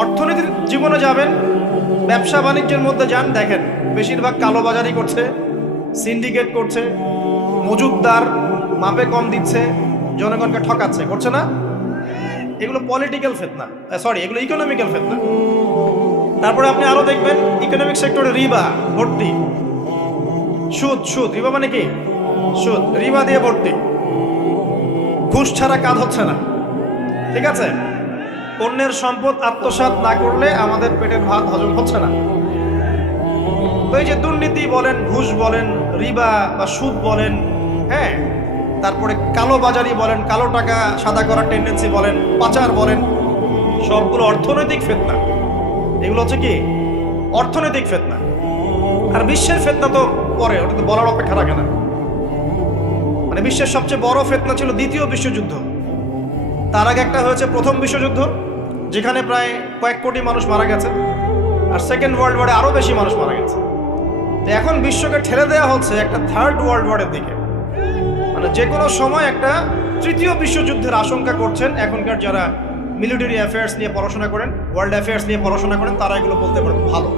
অর্থনীতির জীবনে যাবেন, ব্যবসা বাণিজ্যের মধ্যে যান, দেখেন বেশিরভাগ কালোবাজারি করছে, সিন্ডিকেট করছে, মজুতদার মাপে কম দিচ্ছে, জনগণকে ঠকাচ্ছে, করছে না? এগুলো পলিটিক্যাল ফিতনা, এগুলো ইকোনমিক্যাল ফিতনা। তারপরে আপনি আরো দেখবেন ইকোনমিক সেক্টরে রিবা ভর্তি, সুদ রিবা মানে কি? সুদ, রিবা দিয়ে ভর্তি, ঘুষ ছাড়া কাজ হচ্ছে না। ঠিক আছে, অন্যের সম্পদ আত্মসাৎ না করলে আমাদের পেটের ভাত হজম হচ্ছে না। তো এই যে দুর্নীতি বলেন, ঘুষ বলেন, রিবা বা সুদ বলেন, হ্যাঁ, তারপরে কালো বাজারি বলেন, কালো টাকা সাদা করার টেন্ডেন্সি বলেন, পাচার বলেন, সবগুলো অর্থনৈতিক ফিতনা। এগুলো হচ্ছে কি? অর্থনৈতিক ফিতনা। আর বিশ্বের ফিতনা তো পরে, ওটা তো বলার অপেক্ষা রাখে না। মানে বিশ্বের সবচেয়ে বড় ফিতনা ছিল দ্বিতীয় বিশ্বযুদ্ধ। তার আগে একটা হয়েছে প্রথম বিশ্বযুদ্ধ, যেখানে প্রায় কয়েক কোটি মানুষ মারা গেছে, আর সেকেন্ড ওয়ার্ল্ড ওয়ারে আরো বেশি মানুষ মারা গেছে। তো এখন বিশ্বকে ঠেলে দেওয়া হচ্ছে একটা থার্ড ওয়ার্ল্ড ওয়ারের দিকে। মানে যে কোনো সময় একটা তৃতীয় বিশ্বযুদ্ধের আশঙ্কা করছেন এখনকার যারা মিলিটারি অ্যাফেয়ার্স নিয়ে পড়াশোনা করেন, ওয়ার্ল্ড অ্যাফেয়ার্স নিয়ে পড়াশোনা করেন, তারা এগুলো বলতে পারেন ভালো।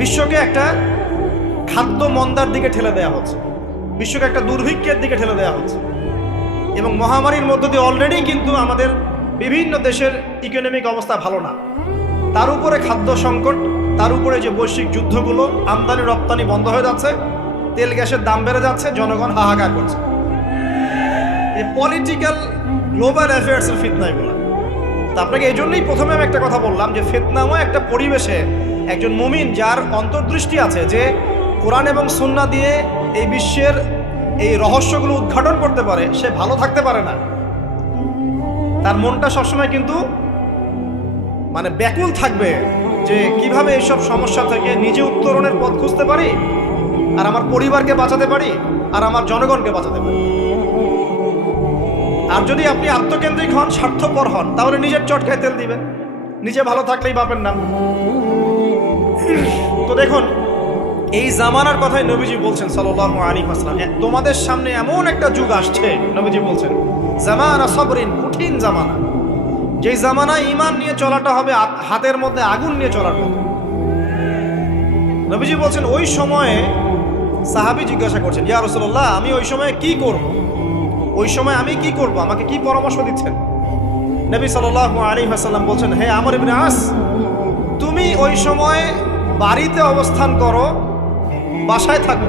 বিশ্বকে একটা খাদ্য মন্দার দিকে ঠেলে দেওয়া হচ্ছে, বিশ্বকে একটা দুর্ভিক্ষের দিকে ঠেলে দেওয়া হচ্ছে, এবং মহামারীর মধ্য দিয়ে অলরেডি কিন্তু আমাদের বিভিন্ন দেশের ইকোনমিক অবস্থা ভালো না। তার উপরে খাদ্য সংকট, তার উপরে যে বৈশ্বিক যুদ্ধগুলো, আমদানি রপ্তানি বন্ধ হয়ে যাচ্ছে, তেল গ্যাসের দাম বেড়ে যাচ্ছে, জনগণ হাহাকার করছে। এই পলিটিক্যাল গ্লোবাল অ্যাফেয়ার্সের ফিতনা এগুলো। তা আপনাকে এই জন্যই প্রথমে আমি একটা কথা বললাম যে ফিতনাময় একটা পরিবেশে একজন মুমিন যার অন্তর্দৃষ্টি আছে, যে কোরআন এবং সুন্নাহ দিয়ে এই বিশ্বের এই রহস্যগুলো উদ্ঘাটন করতে পারে, সে ভালো থাকতে পারে না। তার মনটা সবসময় কিন্তু মানে ব্যাকুল থাকবে যে কিভাবে এইসব সমস্যা থেকে নিজে উত্তরণের পথ খুঁজতে পারি, আর আমার পরিবারকে বাঁচাতে পারি, আর আমার জনগণকে বাঁচাতে পারি। আর যদি আপনি আত্মকেন্দ্রিক হন, স্বার্থপর হন, তাহলে নিজের চটকায় তেল দিবেন, নিজে ভালো থাকলেই বাপের নাম। তো দেখুন, এই জামানার কথাই নবীজি বলছেন সাল্লাল্লাহু আলাইহি ওয়াসাল্লাম, তোমাদের সামনে এমন একটা যুগ আসছে, নবীজি বলছেন জামানা সবরিন, কঠিন জামানা, যেই জামানায় ঈমান নিয়ে চলাটা হবে হাতের মধ্যে আগুন নিয়ে চলার মতো। নবীজি বলছেন ওই সময়ে সাহাবী জিজ্ঞাসা করছেন, ইয়া রাসূলুল্লাহ, আমি ওই সময়ে কি করব? ওই সময় আমি কি করব? আমাকে কি পরামর্শ দিচ্ছেন? নবী সাল্লাল্লাহু আলাইহি ওয়াসাল্লাম বলছেন, হে আমর ইবনে আস, তুমি ওই সময় বাড়িতে অবস্থান করো, বাসায় থাকো,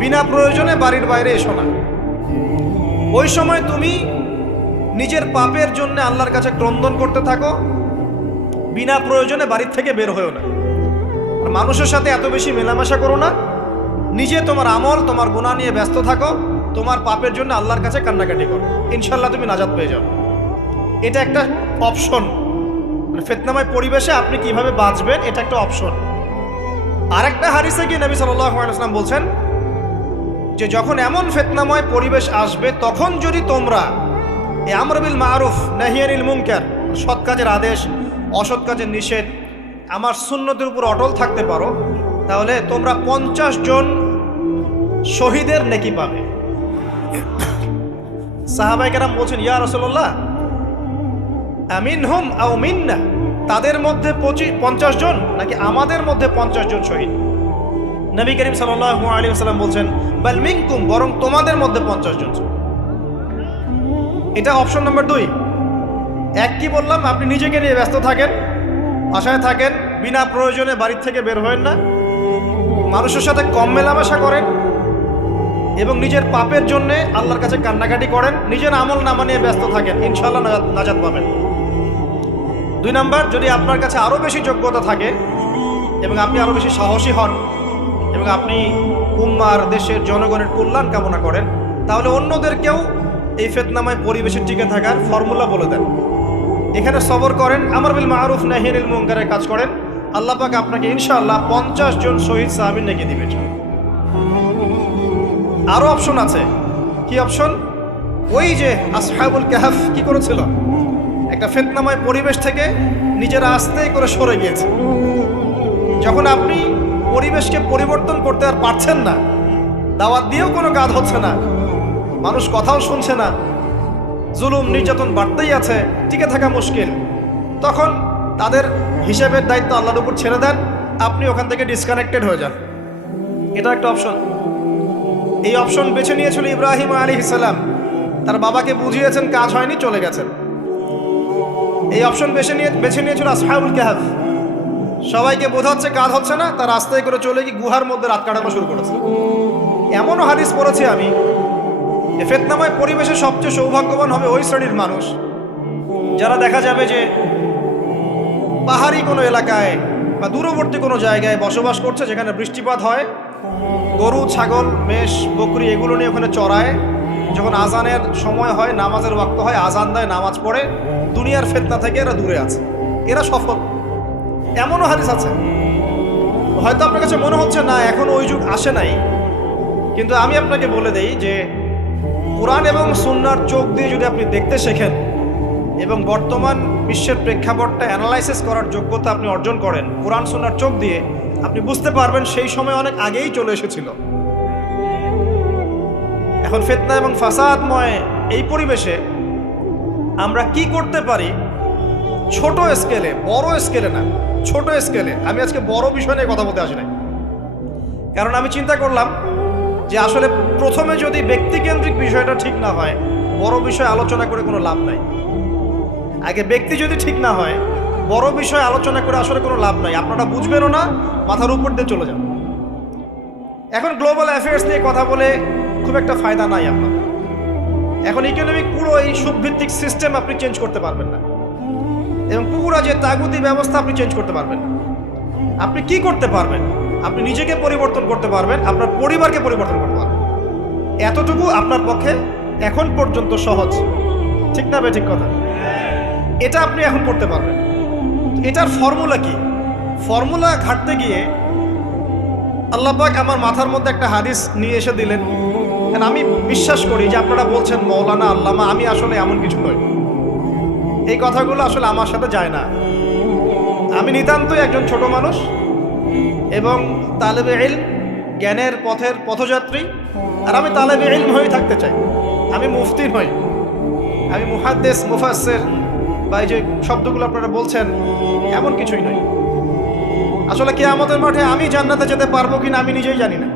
বিনা প্রয়োজনে বাড়ির বাইরে এসো না। ওই সময় তুমি নিজের পাপের জন্য আল্লাহর কাছে ক্রন্দন করতে থাকো, বিনা প্রয়োজনে বাড়ির থেকে বের হয়েও না। আর মানুষের সাথে এত বেশি মেলামেশা করো না, নিজে তোমার আমল, তোমার গুনাহ নিয়ে ব্যস্ত থাকো, তোমার পাপের জন্য আল্লাহর কাছে কান্নাকাটি করো, ইনশাল্লাহ তুমি নাজাত পেয়ে যাও। এটা একটা অপশন, মানে ফিতনাময় পরিবেশে আপনি কিভাবে বাঁচবেন, এটা একটা অপশন। আরেকটা হাদিসে গিয়ে নবী সাল্লাল্লাহু আলাইহি ওয়াসাল্লাম বলছেন যে যখন এমন ফিতনাময় পরিবেশ আসবে, তখন যদি তোমরা এই আমর বিল মারুফ নাহি আনিল মুনকার, সৎ কাজের আদেশ, অসৎ কাজের নিষেধ, আমার সুন্নতের উপর অটল থাকতে পারো, তাহলে তোমরা 50 জন শহীদের নেকি পাবে। সাহাবায়ে কেরাম বলছেন, ইয়া রাসূলুল্লাহ, আমিনহুম আও মিন্না, তাদের মধ্যে 50 জন নাকি আমাদের মধ্যে 50 জন শহীদ? নবী করিম সাল্লাল্লাহু আলাইহি ওয়াসাল্লাম বলছেন, বাল মিনকুম, বরং তোমাদের মধ্যে 50 জন। এটা অপশন নাম্বার 2। এক কি বললাম, আপনি নিজেকে নিয়ে ব্যস্ত থাকেন, বাসায় থাকেন, বিনা প্রয়োজনে বাড়ির থেকে বের হবেন না, মানুষের সাথে কম মেলামেশা করেন, এবং নিজের পাপের জন্য আল্লাহর কাছে কান্নাকাটি করেন, নিজের আমল নামা নিয়ে ব্যস্ত থাকেন, ইনশাআল্লাহ নাজাত পাবেন। 2 নাম্বার, যদি আপনার কাছে আরো বেশি যোগ্যতা থাকে এবং আপনি আরো বেশি সাহসী হন এবং আপনি উম্মার, দেশের জনগণের কল্যাণ কামনা করেন, তাহলে অন্যদেরকেও এই ফিতনাময় পরিবেশে টিকে থাকার ফর্মুলা বলে দেন। এখানে সবর করেন, আমর বিল মারুফ নাহি আনিল মুনকারের কাজ করেন, আল্লাহ পাক আপনাকে ইনশাআল্লাহ 50 জন শহীদ সাহাবী নেকি দিবেন। আরো অপশন আছে। কি অপশন? ওই যে আসহাবুল কাহফ কি করেছিল, একটা ফিতনাময় পরিবেশ থেকে নিজেরা আস্তে করে সরে গিয়েছে। যখন আপনি পরিবেশকে পরিবর্তন করতে আর পারছেন না, দাওয়াত দিয়েও কোনো কাজ হচ্ছে না, মানুষ কথাও শুনছে না, জুলুম নির্যাতন বাড়তেই আছে, টিকে থাকা মুশকিল, তখন তাদের হিসেবের দায়িত্ব আল্লাহর উপর ছেড়ে দেন, আপনি ওখান থেকে ডিসকানেক্টেড হয়ে যান। এটা একটা অপশন। এই অপশন বেছে নিয়েছিল ইব্রাহিম আলাইহিস সালাম। তার বাবাকে বুঝিয়েছেন, কাজ হয়নি, চলে গেছেন। এই অপশন বেছে নিয়েছিল আসহাবুল কাহফ। সবাইকে বোঝাচ্ছে কাজ হচ্ছে না, তার রাস্তায় করে চলে গিয়ে গুহার মধ্যে রাত কাটানো শুরু করেছে। এমনও হাদিস পড়েছি আমি, ফিতনাময় পরিবেশে সবচেয়ে সৌভাগ্যবান হবে ওই শ্রেণীর মানুষ যারা দেখা যাবে যে পাহাড়ি কোনো এলাকায় বা দূরবর্তী কোনো জায়গায় বসবাস করছে, যেখানে বৃষ্টিপাত হয়, গরু, ছাগল, মেষ, বকরি এগুলো নিয়ে ওখানে চড়ায়। যখন আজানের সময় হয়, নামাজের ওয়াক্ত হয়, আজান দেয়, নামাজ পড়ে, দুনিয়ার ফিতনা থেকে এরা দূরে আছে, এরা সফল। এমনও হাদিস আছে। হয়তো আপনার কাছে মনে হচ্ছে না এখনো ওই যুগ আসে নাই, কিন্তু আমি আপনাকে বলে দেই যে কোরআন এবং সুন্নাহর চোখ দিয়ে যদি আপনি দেখতে শেখেন এবং বর্তমান বিশ্বের প্রেক্ষাপটটা অ্যানালাইসিস করার যোগ্যতা আপনি অর্জন করেন কোরআন সুন্নাহর চোখ দিয়ে, আপনি বুঝতে পারবেন সেই সময় অনেক আগেই চলে এসেছিল। এখন ফিতনা এবং ফাসাদময় এই পরিবেশে আমরা কি করতে পারি, ছোট স্কেলে, বড় স্কেলে না, ছোট স্কেলে। আমি আজকে বড় বিষয় নিয়ে কথা বলতে আসি নাই, কারণ আমি চিন্তা করলাম যে আসলে প্রথমে যদি ব্যক্তিকেন্দ্রিক বিষয়টা ঠিক না হয়, বড় বিষয় আলোচনা করে কোনো লাভ নাই। আগে ব্যক্তি যদি ঠিক না হয়, বড় বিষয় আলোচনা করে আসলে কোনো লাভ নাই। আপনারা বুঝবেনও না, মাথার উপর দিয়ে চলে যান। এখন গ্লোবাল অ্যাফেয়ার্স নিয়ে কথা বলে খুব একটা ফায়দা নাই আপনার। এখন ইকোনমিক পুরো এই সুদভিত্তিক সিস্টেম আপনি চেঞ্জ করতে পারবেন না, এবং পুরো যে তাগুতি ব্যবস্থা আপনি চেঞ্জ করতে পারবেন। আপনি কি করতে পারবেন? আপনি নিজেকে পরিবর্তন করতে পারবেন, আপনার পরিবারকে পরিবর্তন করতে পারবেন। এতটুকু আপনার পক্ষে এখন পর্যন্ত সহজ, ঠিক না ভাই? ঠিক কথা। এটা আপনি এখন করতে পারবেন। এটার ফর্মুলা কি? ফর্মুলা ঘাটতে গিয়ে আল্লাহ পাক আমার মাথার মধ্যে একটা হাদিস নিয়ে এসে দিলেন। আমি বিশ্বাস করি যে আপনারা বলছেন মৌলানা, আল্লামা, আমি আসলে এমন কিছু নই। এই কথাগুলো আসলে আমার সাথে যায় না। আমি নিতান্তই একজন ছোট মানুষ এবং তালেবে ইলম, জ্ঞানের পথের পথযাত্রী। আর আমি তালেবে ইলম হয়ে থাকতে চাই। আমি মুফতি নই, আমি মুহাদ্দিস, মুফাসসির বা এই যে শব্দগুলো আপনারা বলছেন, এমন কিছুই নয়। আসলে কিয়ামতের মাঠে আমি জান্নাতে যেতে পারবো কিনা আমি নিজেই জানি না।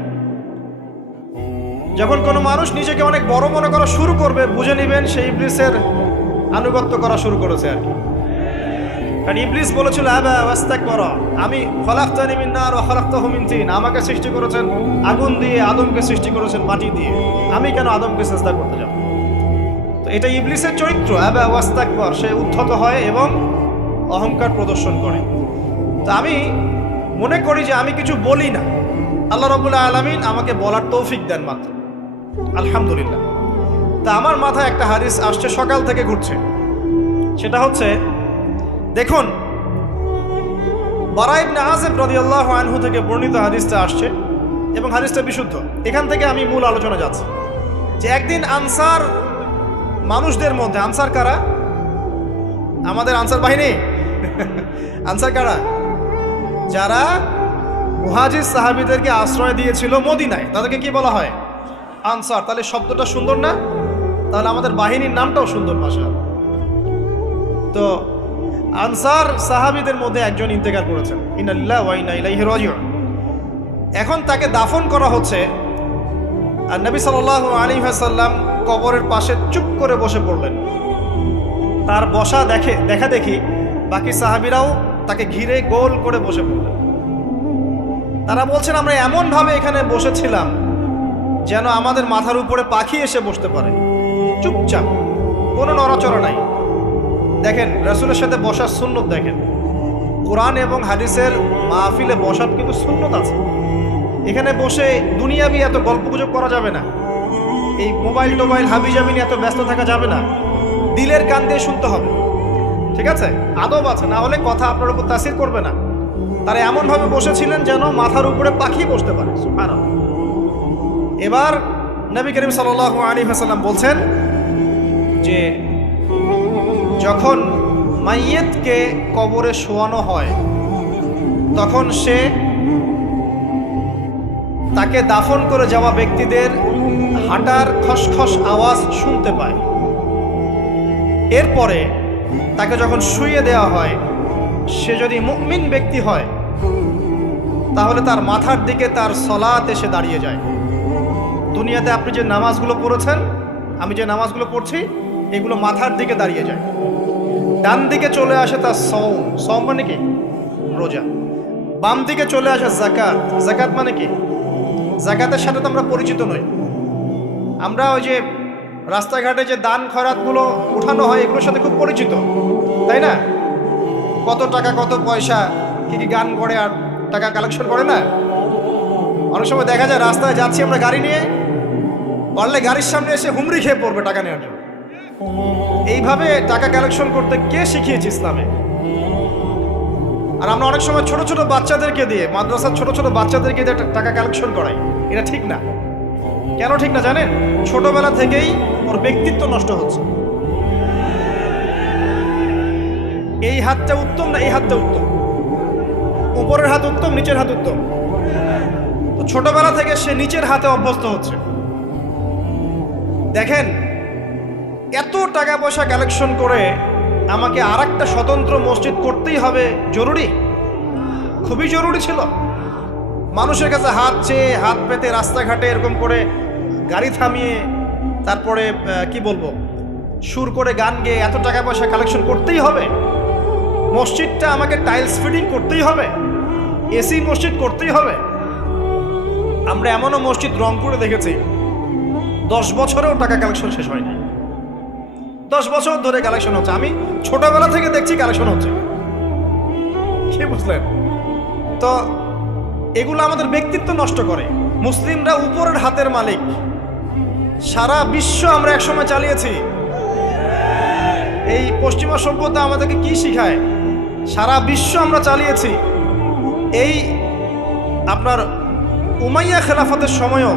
যখন কোনো মানুষ নিজেকে অনেক বড় মনে করা শুরু করবে, বুঝে নেবেন সেই ইবলিসের আনুগত্য করা শুরু করেছে আর কি। কারণ ইবলিস বলেছিল আবা ওয়াস্তাকবারা, আমি খলাকতানি মিন নার ওয়া খলাকতাহু মিন তিন, আমাকে সৃষ্টি করেছেন আগুন দিয়ে, আদমকে সৃষ্টি করেছেন মাটি দিয়ে, আমি কেন আদমকে সিজদা করতে যাব? তো এটা ইবলিসের চরিত্র, আবা ওয়াস্তাকবার। সে উদ্ধত হয় এবং অহংকার প্রদর্শন করে। তো আমি মনে করি যে আমি কিছু বলি না, আল্লাহ রাব্বুল আলামিন আমাকে বলার তৌফিক দেন মাত্র, আলহামদুলিল্লাহ। তা আমার মাথায় একটা হাদিস আসছে, সকাল থেকে ঘুরছে। সেটা হচ্ছে, দেখুন, বারা ইবনে আযিব রাদিয়াল্লাহু আনহু থেকে বর্ণিত হাদিসটা আসছে এবং হাদিসটা বিশুদ্ধ। এখান থেকে আমি মূল আলোচনা যাচ্ছি যে একদিন আনসার মানুষদের মধ্যে, আনসার কারা? আমাদের আনসার বাহিনী। আনসার কারা? যারা মুহাজির সাহাবীদেরকে আশ্রয় দিয়েছিল মদিনায়, তাদেরকে কি বলা হয়? আনসার। তাহলে শব্দটা সুন্দর না? তাহলে আমাদের বাহিনীর নামটাও সুন্দর, মাশাআল্লাহ। তো আনসার সাহাবীদের মধ্যে একজন ইন্তেকাল করেছেন, ইন্না লিল্লাহি ওয়া ইন্না ইলাইহি রাজিউন। এখন তাকে দাফন করা হচ্ছে, আর নবী সাল্লাল্লাহু আলাইহি ওয়াসাল্লাম কবরের পাশে চুপ করে বসে পড়লেন। তার বসা দেখা দেখি বাকি সাহাবীরাও তাকে ঘিরে গোল করে বসে পড়লেন। তারা বলছেন, আমরা এমনভাবে এখানে বসেছিলাম যেন আমাদের মাথার উপরে পাখি এসে বসতে পারে, চুপচাপ, কোনো নড়াচড়া নাই। দেখেন, রাসূলের সাথে বসার সুন্নত দেখেন। কোরআন এবং হাদিসের মাহফিলে বসার কিন্তু সুন্নত আছে। এখানে বসে দুনিয়াবি এত গল্পগুজব করা যাবে না, এই মোবাইল টোবাইল হাবিজাবি নিয়ে এত ব্যস্ত থাকা যাবে না, দিলের কান দিয়ে শুনতে হবে, ঠিক আছে? আদব আছে, না হলে কথা আপনার উপর তাসির করবে না। তারা এমনভাবে বসেছিলেন যেন মাথার উপরে পাখি বসতে পারে, সুবহানাল্লাহ। এবার নবী করিম সাল্লাল্লাহু আলাইহি ওয়াসাল্লাম বলছেন যে যখন মাইয়েতকে কবরে শোয়ানো হয় তখন সে তাকে দাফন করে যাওয়া ব্যক্তিদের হাঁটার খসখস আওয়াজ শুনতে পায়। এরপরে তাকে যখন শুইয়ে দেওয়া হয় সে যদি মুমিন ব্যক্তি হয় তাহলে তার মাথার দিকে তার সলাত এসে দাঁড়িয়ে যায়। দুনিয়াতে আপনি যে নামাজগুলো পড়েছেন, আমি যে নামাজগুলো পড়ছি, এগুলো মাথার দিকে দাঁড়িয়ে যায়। ডান দিকে চলে আসে তার সওম মানে কি? রোজা। বাম দিকে চলে আসে যাকাত। যাকাত মানে কি? যাকাতের সাথে তো আমরা পরিচিত নই। আমরা ওই যে রাস্তাঘাটে যে দান খয়রাতগুলো উঠানো হয় এগুলোর সাথে খুব পরিচিত, তাই না? কত টাকা কত পয়সা কি কি গান করে আর টাকা কালেকশন করে না। অনেক সময় দেখা যায় রাস্তায় যাচ্ছি আমরা গাড়ি নিয়ে, পারলে গাড়ির সামনে এসে হুমড়ি খেয়ে পড়বে টাকা নেওয়ার জন্য। এইভাবে টাকা কালেকশন করতে কে শিখিয়েছে ইসলামে? আর আমরা অনেক সময় ছোট ছোট বাচ্চাদেরকে দিয়ে, মাদ্রাসার ছোট ছোট বাচ্চাদেরকে দিয়ে টাকা কালেকশন করাই। এটা ঠিক না। কেন ঠিক না জানেন? ছোটবেলা থেকেই ওর ব্যক্তিত্ব নষ্ট হচ্ছে। এই হাতটা উত্তম না এই হাতটা উত্তম? উপরের হাত উত্তম, নিচের হাত উত্তম? তো ছোটবেলা থেকে সে নিচের হাতে অভ্যস্ত হচ্ছে। দেখেন, এত টাকা পয়সা কালেকশন করে আমাকে আর একটা স্বতন্ত্র মসজিদ করতেই হবে জরুরি? খুবই জরুরি ছিল। মানুষের কাছে হাত চেয়ে, হাত পেতে রাস্তাঘাটে এরকম করে গাড়ি থামিয়ে, তারপরে কি বলবো, সুর করে গান গেয়ে এত টাকা পয়সা কালেকশন করতেই হবে? মসজিদটা আমাকে টাইলস ফিটিং করতেই হবে? এসি মসজিদ করতেই হবে? আমরা এমনও মসজিদ রংপুরে দেখেছি 10 বছরেও টাকা কালেকশন শেষ হয়নি। 10 বছর ধরে কালেকশন হচ্ছে। আমি ছোটবেলা থেকে দেখছি কালেকশন হচ্ছে। কি বুঝলেন? তো এগুলো আমাদের ব্যক্তিত্ব নষ্ট করে। মুসলিমরা উপরের হাতের মালিক। সারা বিশ্ব আমরা একসময় চালিয়েছি। এই পশ্চিমা সভ্যতা আমাদেরকে কি শিখায়? সারা বিশ্ব আমরা চালিয়েছি। এই আপনার উমাইয়া খেলাফতের সময়ও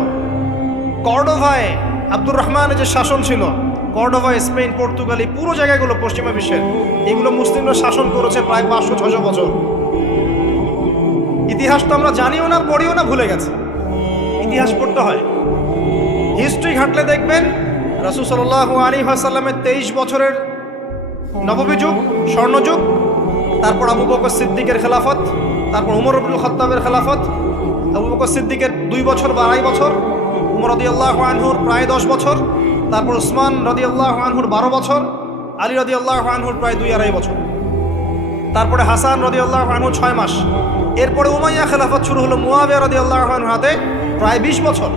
কর্ডোভায় আব্দুর রহমানের যে শাসন ছিল, কর্ডোভায়, স্পেন, পর্তুগালি, পুরো জায়গাগুলো পশ্চিমা বিশ্বের, এগুলো মুসলিমরা শাসন করেছে প্রায় 500-600 বছর। ইতিহাস তো আমরা জানিও না, পড়িও না, ভুলে গেছে। ইতিহাস পড়তে হয়। হিস্ট্রি ঘাটলে দেখবেন রাসূল সাল্লাল্লাহু আলাইহি ওয়াসাল্লামের 23 বছরের নববী যুগ, স্বর্ণযুগ, তারপর আবু বকর সিদ্দিকের খেলাফত, তারপর উমর ইবনুল খাত্তাবের খেলাফত। আবু বকর সিদ্দিকের 2 বছর বা 2.5 বছর, উমর রাদিয়াল্লাহু আনহুর প্রায় 10 বছর, তারপর উসমান রাদিয়াল্লাহু আনহুর 12 বছর, আলী রাদিয়াল্লাহু আনহুর প্রায় 2-2.5 বছর, তারপরে হাসান রাদিয়াল্লাহু আনহু 6 মাস। এরপরে উমাইয়া খেলাফত শুরু হলো মুয়াবিয়া রাদিয়াল্লাহু আনহুর হাতে, প্রায় 20 বছর।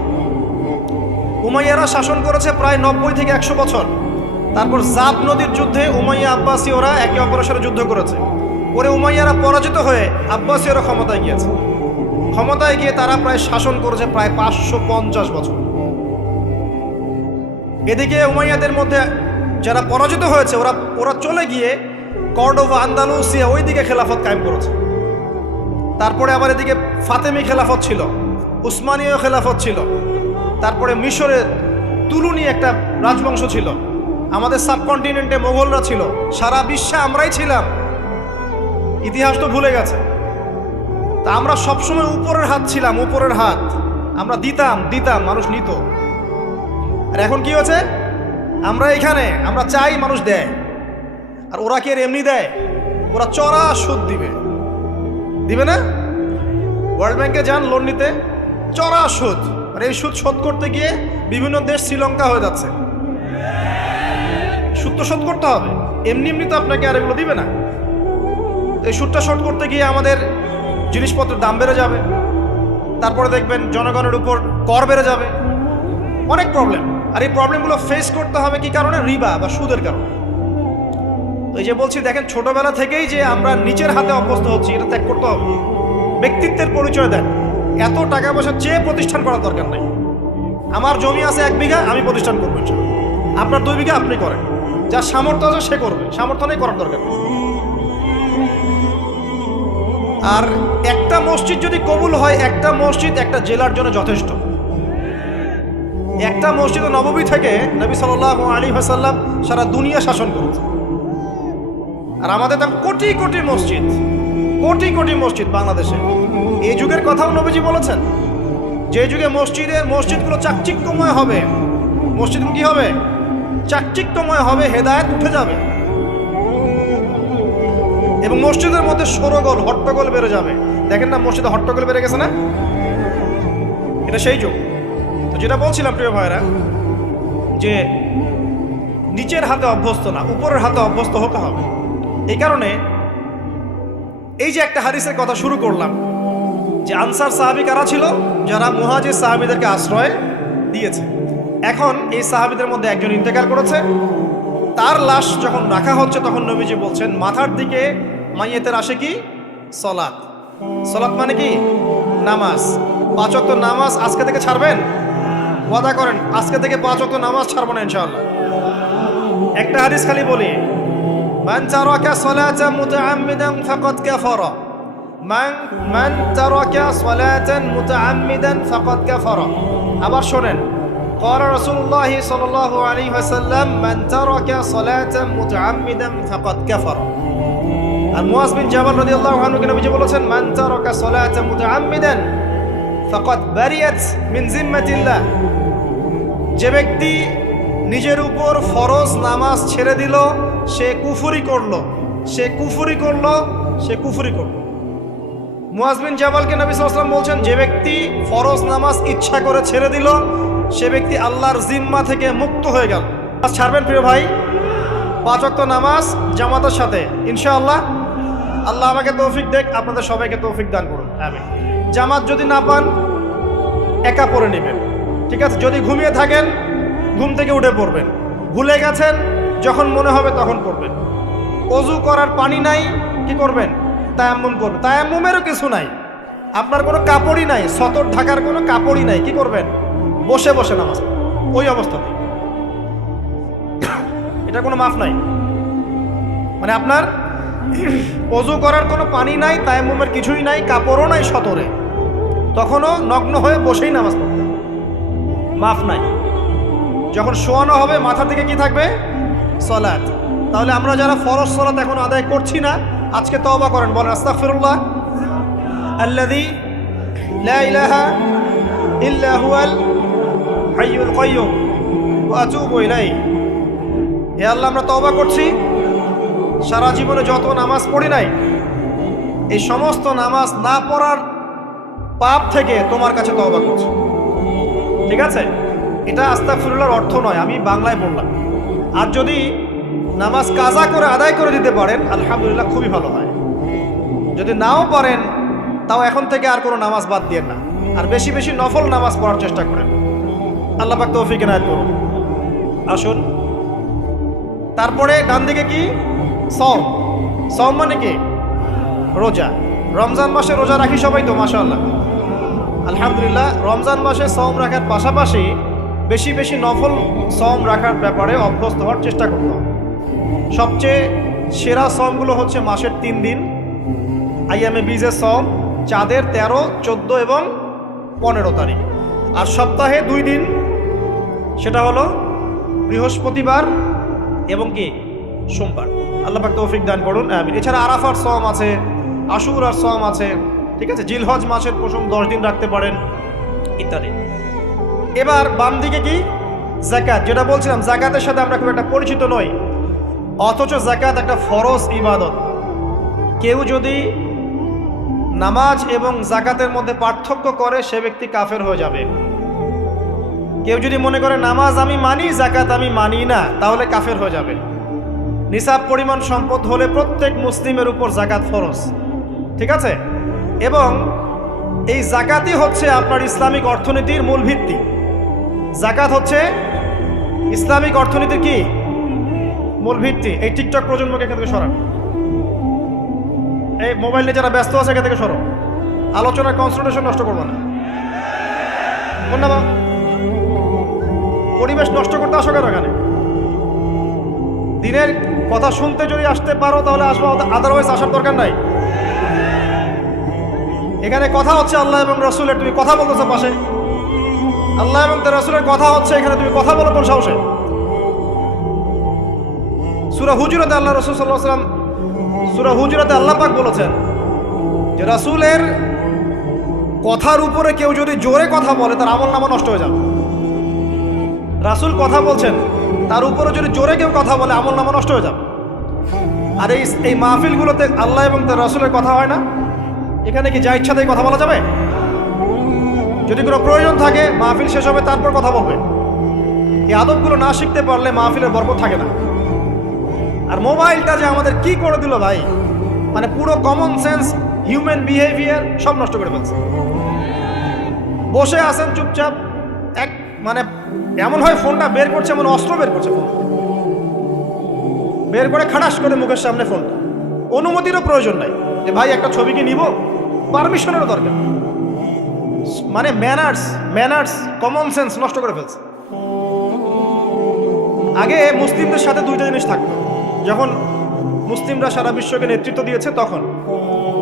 উমাইয়ারা শাসন করেছে প্রায় 90 থেকে 100 বছর। তারপর জাব নদীর যুদ্ধে উমাইয়া আব্বাসীয়রা একে অপরের সাথে যুদ্ধ করেছে। পরে উমাইয়ারা পরাজিত হয়ে আব্বাসীয়রা ক্ষমতায় গিয়েছে। ক্ষমতায় গিয়ে তারা প্রায় শাসন করেছে প্রায় 550 বছর। এদিকে উমাইয়াদের মধ্যে যারা পরাজিত হয়েছে ওরা চলে গিয়ে কর্ডোভা, আন্দালুসিয়া, ওইদিকে খেলাফত কায়েম করেছে। তারপরে আবার এদিকে ফাতেমি খেলাফত ছিল, উসমানীয় খেলাফত ছিল, তারপরে মিশরের তুলুনি একটা রাজবংশ ছিল, আমাদের সাবকন্টিনেন্টে মোগলরা ছিল, সারা বিশ্বে আমরাই ছিলাম। ইতিহাস তো ভুলে গেছে। তা আমরা সবসময় উপরের হাত ছিলাম, উপরের হাত। আমরা দিতাম, মানুষ নিত। আর এখন কি হচ্ছে? আমরা এখানে, আমরা চাই, মানুষ দেয়। আর ওরা কি এমনি দেয়? ওরা চড়া সুদ দিবে না? ওয়ার্ল্ড ব্যাংকে যান লোন নিতে, চড়া সুদ। আর এই সুদ শোধ করতে গিয়ে বিভিন্ন দেশ শ্রীলঙ্কা হয়ে যাচ্ছে। সুদ তো শোধ করতে হবে, এমনি তো আপনাকে আর এগুলো দিবে না। এই সুদটা শোধ করতে গিয়ে আমাদের জিনিসপত্রের দাম বেড়ে যাবে। তারপরে দেখবেন জনগণের উপর কর বেড়ে যাবে। অনেক প্রবলেম। আর এই প্রবলেমগুলো ফেস করতে হবে কি কারণে? রিবা বা সুদের কারণে। তো এই যে বলছি, দেখেন ছোটবেলা থেকেই যে আমরা নিচের হাতে অভ্যস্ত হচ্ছি, এটা ত্যাগ করতে হবে। ব্যক্তিত্বের পরিচয় দেন। এত টাকা পয়সা চেয়ে প্রতিষ্ঠান করার দরকার নাই। আমার জমি আছে 1 বিঘা, আমি প্রতিষ্ঠান করবো। আপনার 2 বিঘা আপনি করেন। যার সামর্থ্য আছে সে করবে, সামর্থ্য নেই করার দরকার নেই। আর একটা মসজিদ যদি কবুল হয়, একটা মসজিদ একটা জেলার জন্য যথেষ্ট। একটা মসজিদ নববী থেকে নবী সাল্লাল্লাহু আলাইহি ওয়াসাল্লাম সারা দুনিয়া শাসন করেছে। আর আমাদের তো কোটি কোটি মসজিদ বাংলাদেশে। এই যুগের কথাও নবীজি বলেছেন, যে যুগে মসজিদগুলো চাকচিক্যময় হবে, মসজিদগুলো কি হবে? চাকচিক্যময় হবে, হেদায়েত উঠে যাবে। এবং মসজিদের মধ্যে শোরগোল হট্টগোল বেড়ে যাবে। দেখেন না মসজিদে হট্টগোল বেড়ে গেছে না, এটা সেই যুগ। তো যেটা বলছিলাম প্রিয় ভাইরা, যে নিচের হাতে অভ্যস্ত না, উপরের হাতে অভ্যস্ত হতে হবে। এই কারণে এই যে একটা হাদিসের কথা শুরু করলাম, যে আনসার সাহাবী কারা ছিল, যারা মুহাজির সাহাবীদেরকে আশ্রয় দিয়েছে। এখন এই সাহাবীদের মধ্যে একজন ইন্তেকাল করেছে, তার লাশ যখন রাখা হচ্ছে তখন নবীজি বলছেন মাথার দিকে মাইয়েতের আসে কি সলাত। সলাত মানে কি নামাজ। 5 ওয়াক্ত নামাজ আজকে থেকে ছাড়বেন, ওয়াদা করেন আজকে থেকে 5 ওয়াক্ত নামাজ ছাড়বো না ইনশাআল্লাহ। একটা হাদিস খালি বলি, মান তারাকা সালাতান মুতাআম্মিদান ফাকাদ কাফারা, মান তারাকা সালাতান মুতাআম্মিদান ফাকাদ কাফারা। আবার শোনেন, قال رسول الله صلى الله عليه وسلم من ترك صلاة متعمدا فقد كفر। আর মুয়াজ বিন জাবাল রাদিয়াল্লাহু আনহু কে নবীজি বলেছেন মান তারাকা সালাতান মুতাআম্মিদান ফাকাদ বারিয়াত মিন জিম্মাতিল্লাহ। যে ব্যক্তি নিজের উপর ফরজ নামাজ ছেড়ে দিল সে কুফরি করলো, সে কুফরি করলো, সে কুফরি করলো। মুয়াজ বিন জাবালকে নবী সাল্লাল্লাহু আলাইহি ওয়াসাল্লাম বলছেন যে ব্যক্তি ফরজ নামাজ ইচ্ছা করে ছেড়ে দিল সে ব্যক্তি আল্লাহর জিম্মা থেকে মুক্ত হয়ে গেল। ছাড়বেন প্রিয় ভাই 5 ওয়াক্ত নামাজ জামাতের সাথে ইনশাআল্লাহ। আল্লাহ আমাকে তৌফিক দেখ, আপনাদের সবাইকে তৌফিক দান করুন, আমিন। জামাত যদি না পান একা পড়ে নেবেন, ঠিক আছে? যদি ঘুমিয়ে থাকেন ঘুম থেকে উঠে পড়বেন, ভুলে গেছেন যখন মনে হবে তখন পড়বেন। ওযু করার পানি নাই, কি করবেন? তায়াম্মুম করবেন। তায়াম্মুমেরও কিছু নাই, আপনার কোনো কাপড়ই নাই, সতর ঢাকার কোনো কাপড়ই নাই, কি করবেন? বসে বসে নামাজ ওই অবস্থাতে, এটা কোনো মাফ নাই। মানে আপনার ওযু করার কোনো পানি নাই, তায়াম্মুমের কিছুই নাই, কাপড়ও নাই সতরে, তখনও নগ্ন হয়ে বসেই নামাজ পড়তে, মাফ নাই। যখন শোয়ানো হবে মাথার দিকে কি থাকবে? সালাত। তাহলে আমরা যারা ফরজ সালাত এখন আদায় করছি না আজকে তওবা করেন, বলেন আস্তাগফিরুল্লাহ আল্লাযী লা ইলাহা ইল্লা হুয়াল হাইয়ুল কাইয়্যুম ওয়া আতুবু ইলাইহি। হে আল্লাহ আমরা তওবা করছি, সারা জীবনে যত নামাজ পড়ি নাই এই সমস্ত নামাজ না পড়ার পাপ থেকে তোমার কাছে তওবা করছি। ঠিক আছে, এটা আস্তাগফিরুল্লাহর অর্থ নয়, আমি বাংলায় বললাম। আর যদি নামাজ কাজা করে আদায় করে দিতে পারেন আলহামদুলিল্লাহ, খুবই ভালো হয়। যদি নাও পারেন তাও এখন থেকে আর কোনো নামাজ বাদ দিয়েন না, আর বেশি বেশি নফল নামাজ পড়ার চেষ্টা করেন। আল্লাহ পাক তৌফিক এনায়েত করুন। আসুন, তারপরে ডান দিকে কি? সওম। সওম মানে কি? রোজা। রমজান মাসে রোজা রাখি সবাই তো মাশাআল্লাহ, আলহামদুলিল্লাহ। রমজান মাসে সওম রাখার পাশাপাশি বেশি বেশি নফল সওম রাখার ব্যাপারে অভ্যস্ত হওয়ার চেষ্টা করতে হবে। সবচেয়ে সেরা সওমগুলো হচ্ছে মাসের 3 দিন, আইয়ামে বীজের সওম, চাঁদের 13, 14 এবং 15 তারিখ। আর সপ্তাহে 2 দিন, সেটা হলো বৃহস্পতিবার এবং কি সোমবার। আল্লাহ পাক তৌফিক দান করুন, আমিন। এছাড়া আরাফার সওম আছে, আশুরার সওম আছে, ঠিক আছে? জিলহজ মাসের প্রথম 10 দিন রাখতে পারেন, ইত্যাদি। এবার বাম দিকে কি? যাকাত। যেটা বলছিলাম যাকাতের সাথে আমরা খুব একটা পরিচিত নই, অথচ যাকাত একটা ফরজ ইবাদত। কেউ যদি নামাজ এবং যাকাতের মধ্যে পার্থক্য করে সে ব্যক্তি কাফের হয়ে যাবে। কেউ যদি মনে করে নামাজ আমি মানি যাকাত আমি মানি না, তাহলে কাফের হয়ে যাবে। নিসাব পরিমাণ সম্পদ হলে প্রত্যেক মুসলিমের উপর যাকাত ফরজ, ঠিক আছে? এবং এই যাকাতই হচ্ছে আপনার ইসলামিক অর্থনীতির মূল ভিত্তি। যাকাত হচ্ছে ইসলামিক অর্থনীতির কি মূল ভিত্তি। এই টিকটক প্রজন্মকে এখান থেকে সরান, এই মোবাইল নিয়ে যারা ব্যস্ত আছে এখান থেকে সরো, আলোচনার কনসেন্ট্রেশন নষ্ট করবো না। ধন্যবাদ। পরিবেশ নষ্ট করতে আসো কেন এখানে? দিনের কথা শুনতে যদি আসতে পারো তাহলে আসবো, আদারওয়াইজ আসার দরকার নাই। এখানে কথা হচ্ছে আল্লাহ এবং রাসূলের, তুমি কথা বলতেছো পাশে। আল্লাহ এবং তার রাসূলের কথা হচ্ছে, এখানে তুমি কথা বলো কোন সাহসে? সূরা হুজুরাতে আল্লাহ রাসূল সাল্লাল্লাহু আলাইহি ওয়াসাল্লাম, সূরা হুজুরাতে আল্লাহ পাক বলেছেন যে রাসূলের কথার উপরে কেউ যদি জোরে কথা বলে তার আমলনামা নষ্ট হয়ে যাবে। রাসূল কথা বলছেন, তার উপরে যদি জোরে কেউ কথা বলে আমলনামা নষ্ট হয়ে যাবে। আর এই মাহফিলগুলোতে আল্লাহ এবং তার রাসূলের কথা হয় না? এখানে কি যা ইচ্ছা তাই কথা বলা যাবে? যদি কোনো প্রয়োজন থাকে মাহফিল শেষ হবে তারপর কথা বলবে। এই আদবগুলো না শিখতে পারলে মাহফিলের বরকত থাকে না। আর মোবাইলটা যে আমাদের কি করে দিল ভাই, মানে পুরো কমন সেন্স, হিউম্যান বিহেভিয়ার সব নষ্ট করে ফেলছে। বসে আছেন চুপচাপ, মানে এমন হয় ফোনটা বের করছে, এমন অস্ত্র বের করছে, ফোন বের করে খাটাস করে মুখের সামনে ফোনটা। অনুমতিরও প্রয়োজন নাই যে ভাই একটা ছবি কি নিব, পারমিশনেরও দরকার। মানে ম্যানার্স কমন সেন্স নষ্ট করে ফেলছে। আগে মুসলিমদের সাথে দুইটা জিনিস থাকতো। যখন মুসলিমরা সারা বিশ্বকে নেতৃত্ব দিয়েছে তখন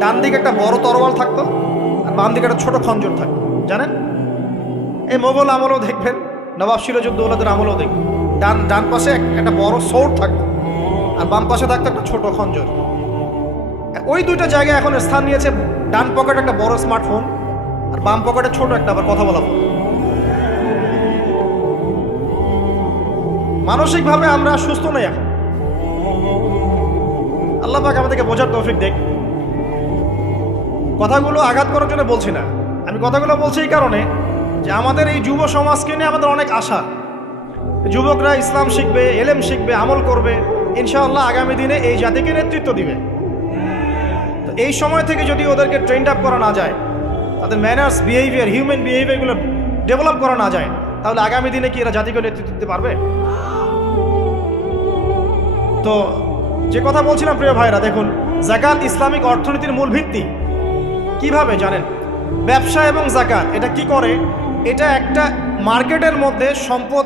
ডান দিকে একটা বড় তরোয়াল থাকতো আর বাম দিকে একটা ছোট খঞ্জর থাকতো, জানেন? এই মোগল আমলেও দেখবেন, নবাব সিরাজউদ্দৌলাদের আমলেও দেখবেন, ডান পাশে একটা বড় সোর্ড থাকতো আর বাম পাশে থাকতো একটা ছোট খঞ্জর। ওই দুইটা জায়গায় এখন স্থান নিয়েছে। ডান পকেটে একটা বড় স্মার্টফোন আর বাম পকেটে ছোট একটা আবার কথা বলা ফোন। মানসিকভাবে আমরা সুস্থ নই এখন। আল্লাহ পাক আমাদেরকে বোঝার তৌফিক দেখ। কথাগুলো আঘাত করার জন্য বলছি না, আমি কথাগুলো বলছি এই কারণে যে আমাদের এই যুব সমাজকে নিয়ে আমাদের অনেক আশা। যুবকরা ইসলাম শিখবে, এলেম শিখবে, আমল করবে, ইনশাআল্লাহ আগামী দিনে এই জাতিকে নেতৃত্ব দিবে। তো এই সময় থেকে যদি ওদেরকে ট্রেন্ড আপ করা না যায়, তাদের ম্যানার্স, বিহেভিয়ার, হিউম্যান বিহেভিয়ারগুলো ডেভেলপ করা না যায়, তাহলে আগামী দিনে কি এরা জাতিকে নেতৃত্ব দিতে পারবে? তো যে কথা বলছিলাম প্রিয় ভাইরা, দেখুন যাকাত ইসলামিক অর্থনীতির মূল ভিত্তি। কিভাবে জানেন? ব্যবসা এবং যাকাত এটা কি করে? এটা একটা মার্কেটের মধ্যে সম্পদ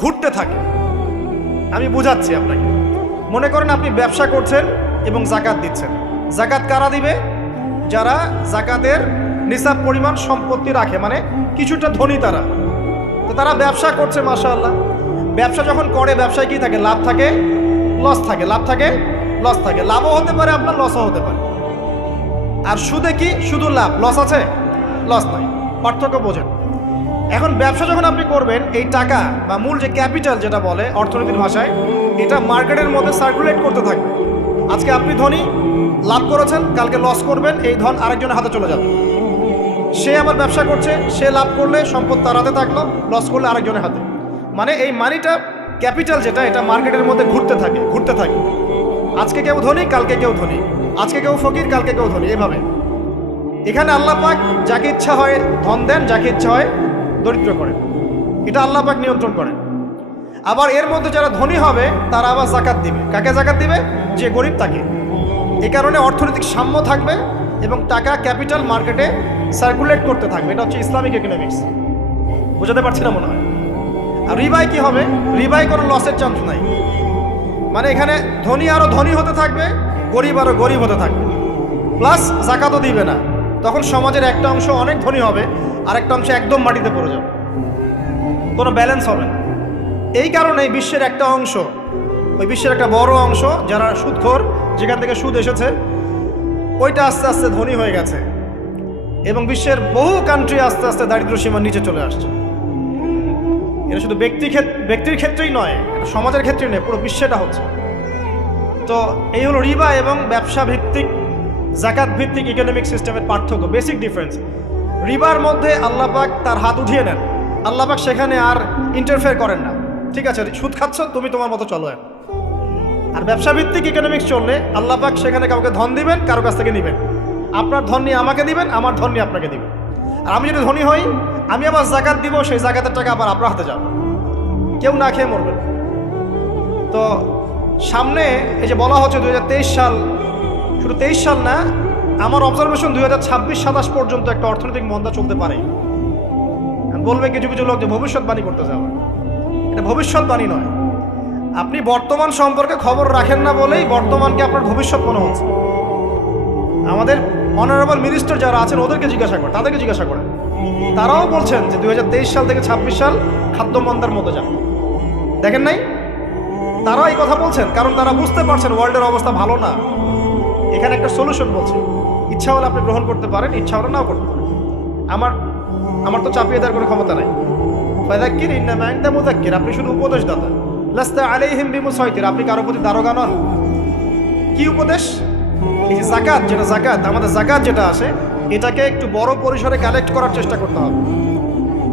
ঘুরতে থাকে। আমি বুঝাচ্ছি আপনাকে। মনে করেন আপনি ব্যবসা করছেন এবং যাকাত দিচ্ছেন। যাকাত কারা দিবে? যারা যাকাতের নিসাব পরিমাণ সম্পত্তি রাখে, মানে কিছুটা ধনী তারা। তো তারা ব্যবসা করছে, মাশাআল্লাহ। ব্যবসা যখন করে, ব্যবসায় কি থাকে? লাভ থাকে, লস থাকে, লাভ থাকে, লস থাকে। লাভও হতে পারে আপনার, লসও হতে পারে। আর সুদে কি? শুধু লাভ, লস আছে? লস নাই। পার্থক্য বোঝেন। এখন ব্যবসা যখন আপনি করবেন, এই টাকা বা মূল যে ক্যাপিটাল যেটা বলে অর্থনীতির ভাষায়, এটা মার্কেটের মধ্যে সার্কুলেট করতে থাকবে। আজকে আপনি ধনী, লাভ করেছেন, কালকে লস করবেন, এই ধন আরেকজনের হাতে চলে যাবে। সে আবার ব্যবসা করছে, সে লাভ করলে সম্পদ তার হাতে থাকলো, লস করলে আরেকজনের হাতে। মানে এই মানিটা, ক্যাপিটাল যেটা, এটা মার্কেটের মধ্যে ঘুরতে থাকে। আজকে কেউ ধনী, কালকে কেউ ধনী, আজকে কেউ ফকির, কালকে কেউ ধনী, এভাবে। এখানে আল্লাহ পাক যাকে ইচ্ছা হয় ধন দেন, যাকে ইচ্ছা হয় দরিদ্র করেন। এটা আল্লাহ পাক নিয়ন্ত্রণ করেন। আবার এর মধ্যে যারা ধনী হবে তারা আবার যাকাত দিবে। কাকে যাকাত দিবে? যে গরিব তাকে। এই কারণে অর্থনৈতিক সাম্য থাকবে এবং টাকা, ক্যাপিটাল মার্কেটে সার্কুলেট করতে থাকবে। এটা হচ্ছে ইসলামিক ইকোনমিক্স। বোঝাতে পারছি না মনে হয়? আর রিবায় কি হবে? রিবায় কোনো লসের চান্স নাই। মানে এখানে ধনী আরো ধনী হতে থাকবে, গরিব আরো গরিব হতে থাকবে, প্লাস যাকাতও দিবে না। তখন সমাজের একটা অংশ অনেক ধনী হবে, আরেকটা অংশ একদম মাটিতে পড়ে যাবে, কোনো ব্যালেন্স হবে না। এই কারণেই বিশ্বের একটা অংশ, ওই বিশ্বের একটা বড় অংশ যারা সুদখোর, যেখান থেকে সুদ এসেছে, ওইটা আস্তে আস্তে ধনী হয়ে গেছে এবং বিশ্বের বহু কান্ট্রি আস্তে আস্তে দারিদ্র সীমার নিচে চলে আসছে। এটা শুধু ব্যক্তির ক্ষেত্রেই নয়, এটা সমাজের ক্ষেত্রেই নয়, পুরো বিশ্বেটা হচ্ছে। তো এই হলো রিবা এবং ব্যবসা ভিত্তিক, যাকাত ভিত্তিক ইকোনমিক সিস্টেমের পার্থক্য, বেসিক ডিফারেন্স। রিবার মধ্যে আল্লাহ পাক তার হাত উঠিয়ে নেন, আল্লাহ পাক সেখানে আর ইন্টারফেয়ার করেন না। ঠিক আছে, সুদ খাচ্ছ, তুমি তোমার মতো চলো। আর ব্যবসা ভিত্তিক ইকোনমিক্স চললে আল্লাহ পাক সেখানে কাউকে ধন দিবেন, কারো কাছ থেকে নেবেন। আপনার ধন নিয়ে আমাকে দিবেন, আমার ধন নিয়ে আপনাকে দিবেন। আর আমি যদি ধনী হই, আমি আবার যাকাত দিব, সেই যাকাতের টাকা আবার আপনার হাতে যাবে, কেউ না খেয়ে মরবেন। তো সামনে এই যে বলা হচ্ছে 2023 সাল, শুধু 23 সাল না, আমার অবজারভেশন 2026-27 পর্যন্ত একটা অর্থনৈতিক মন্দা চলতে পারে। বলবে কিছু কিছু লোক যে ভবিষ্যৎবাণী করতে যাবে, এটা ভবিষ্যৎবাণী নয়। আপনি বর্তমান সম্পর্কে খবর রাখেন না বলেই বর্তমানকে আপনার ভবিষ্যৎ মনে হচ্ছে। আমাদের অনারেবল মিনিস্টার যারা আছেন ওদেরকে জিজ্ঞাসা করেন, তাদেরকে জিজ্ঞাসা করেন, তারাও বলছেন যে 2023 সাল থেকে 26 সাল খাদ্য মন্দার মতো যাবে। দেখেন নাই? তারাও এই কথা বলছেন কারণ তারা বুঝতে পারছেন ওয়ার্ল্ডের অবস্থা ভালো না। এখানে একটা সলিউশন বলছে, ইচ্ছা হলে আপনি গ্রহণ করতে পারেন, ইচ্ছা হলে নাও করতে পারেন। আমার তো চাপিয়ে দেওয়ার কোনো ক্ষমতা নাই। ফাযাক্কির ইন্নামা আনতা মুযাক্কির, আপনি শুধু উপদেশদাতা। লাস্তা আলাইহিম বিমুসাইতির, আপনি কারো প্রতি দারোগা নন। কি উপদেশ? এই যে জাকাত, যেটা জাকাত, আমাদের জাকাত যেটা আসে, এটাকে একটু বড় পরিসরে কালেক্ট করার চেষ্টা করতে হবে।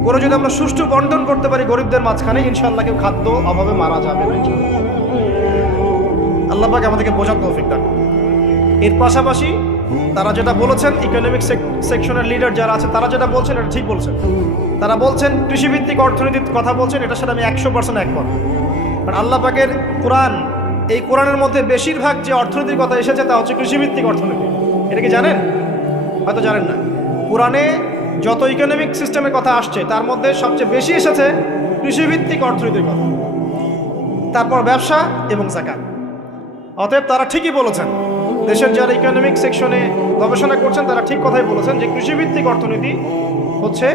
করে যদি আমরা সুষ্ঠু বন্টন করতে পারি গরিবদের মাঝখানে, ইনশাআল্লাহ কেউ খাদ্য অভাবে মারা যাবে না। আল্লাহ পাক আমাদেরকে বোঝার তৌফিক দান। এর পাশাপাশি তারা যেটা বলেছেন, ইকোনমিক সেকশনের লিডার যারা আছে তারা যেটা বলছেন এটা ঠিক বলছেন। তারা বলছেন কৃষিভিত্তিক অর্থনীতির কথা বলছেন, এটার সাথে আমি 100% একমত। কারণ আল্লাহ পাকের কোরআন, এই কোরআনের মধ্যে বেশিরভাগ যে অর্থনীতির কথা এসেছে তা হচ্ছে কৃষিভিত্তিক অর্থনীতি। এটা কি জানেন? হয়তো জানেন না। কোরআনে যত ইকোনমিক সিস্টেমের কথা আসছে তার মধ্যে সবচেয়ে বেশি এসেছে কৃষিভিত্তিক অর্থনীতির কথা, তারপর ব্যবসা এবং যাকাত। অতএব তারা ঠিকই বলেছেন, দেশের যারা ইকোনমিক সেকশনে গবেষণা করছেন তারা ঠিক কথাই বলেছেন যে কৃষিভিত্তিক অর্থনীতি হচ্ছে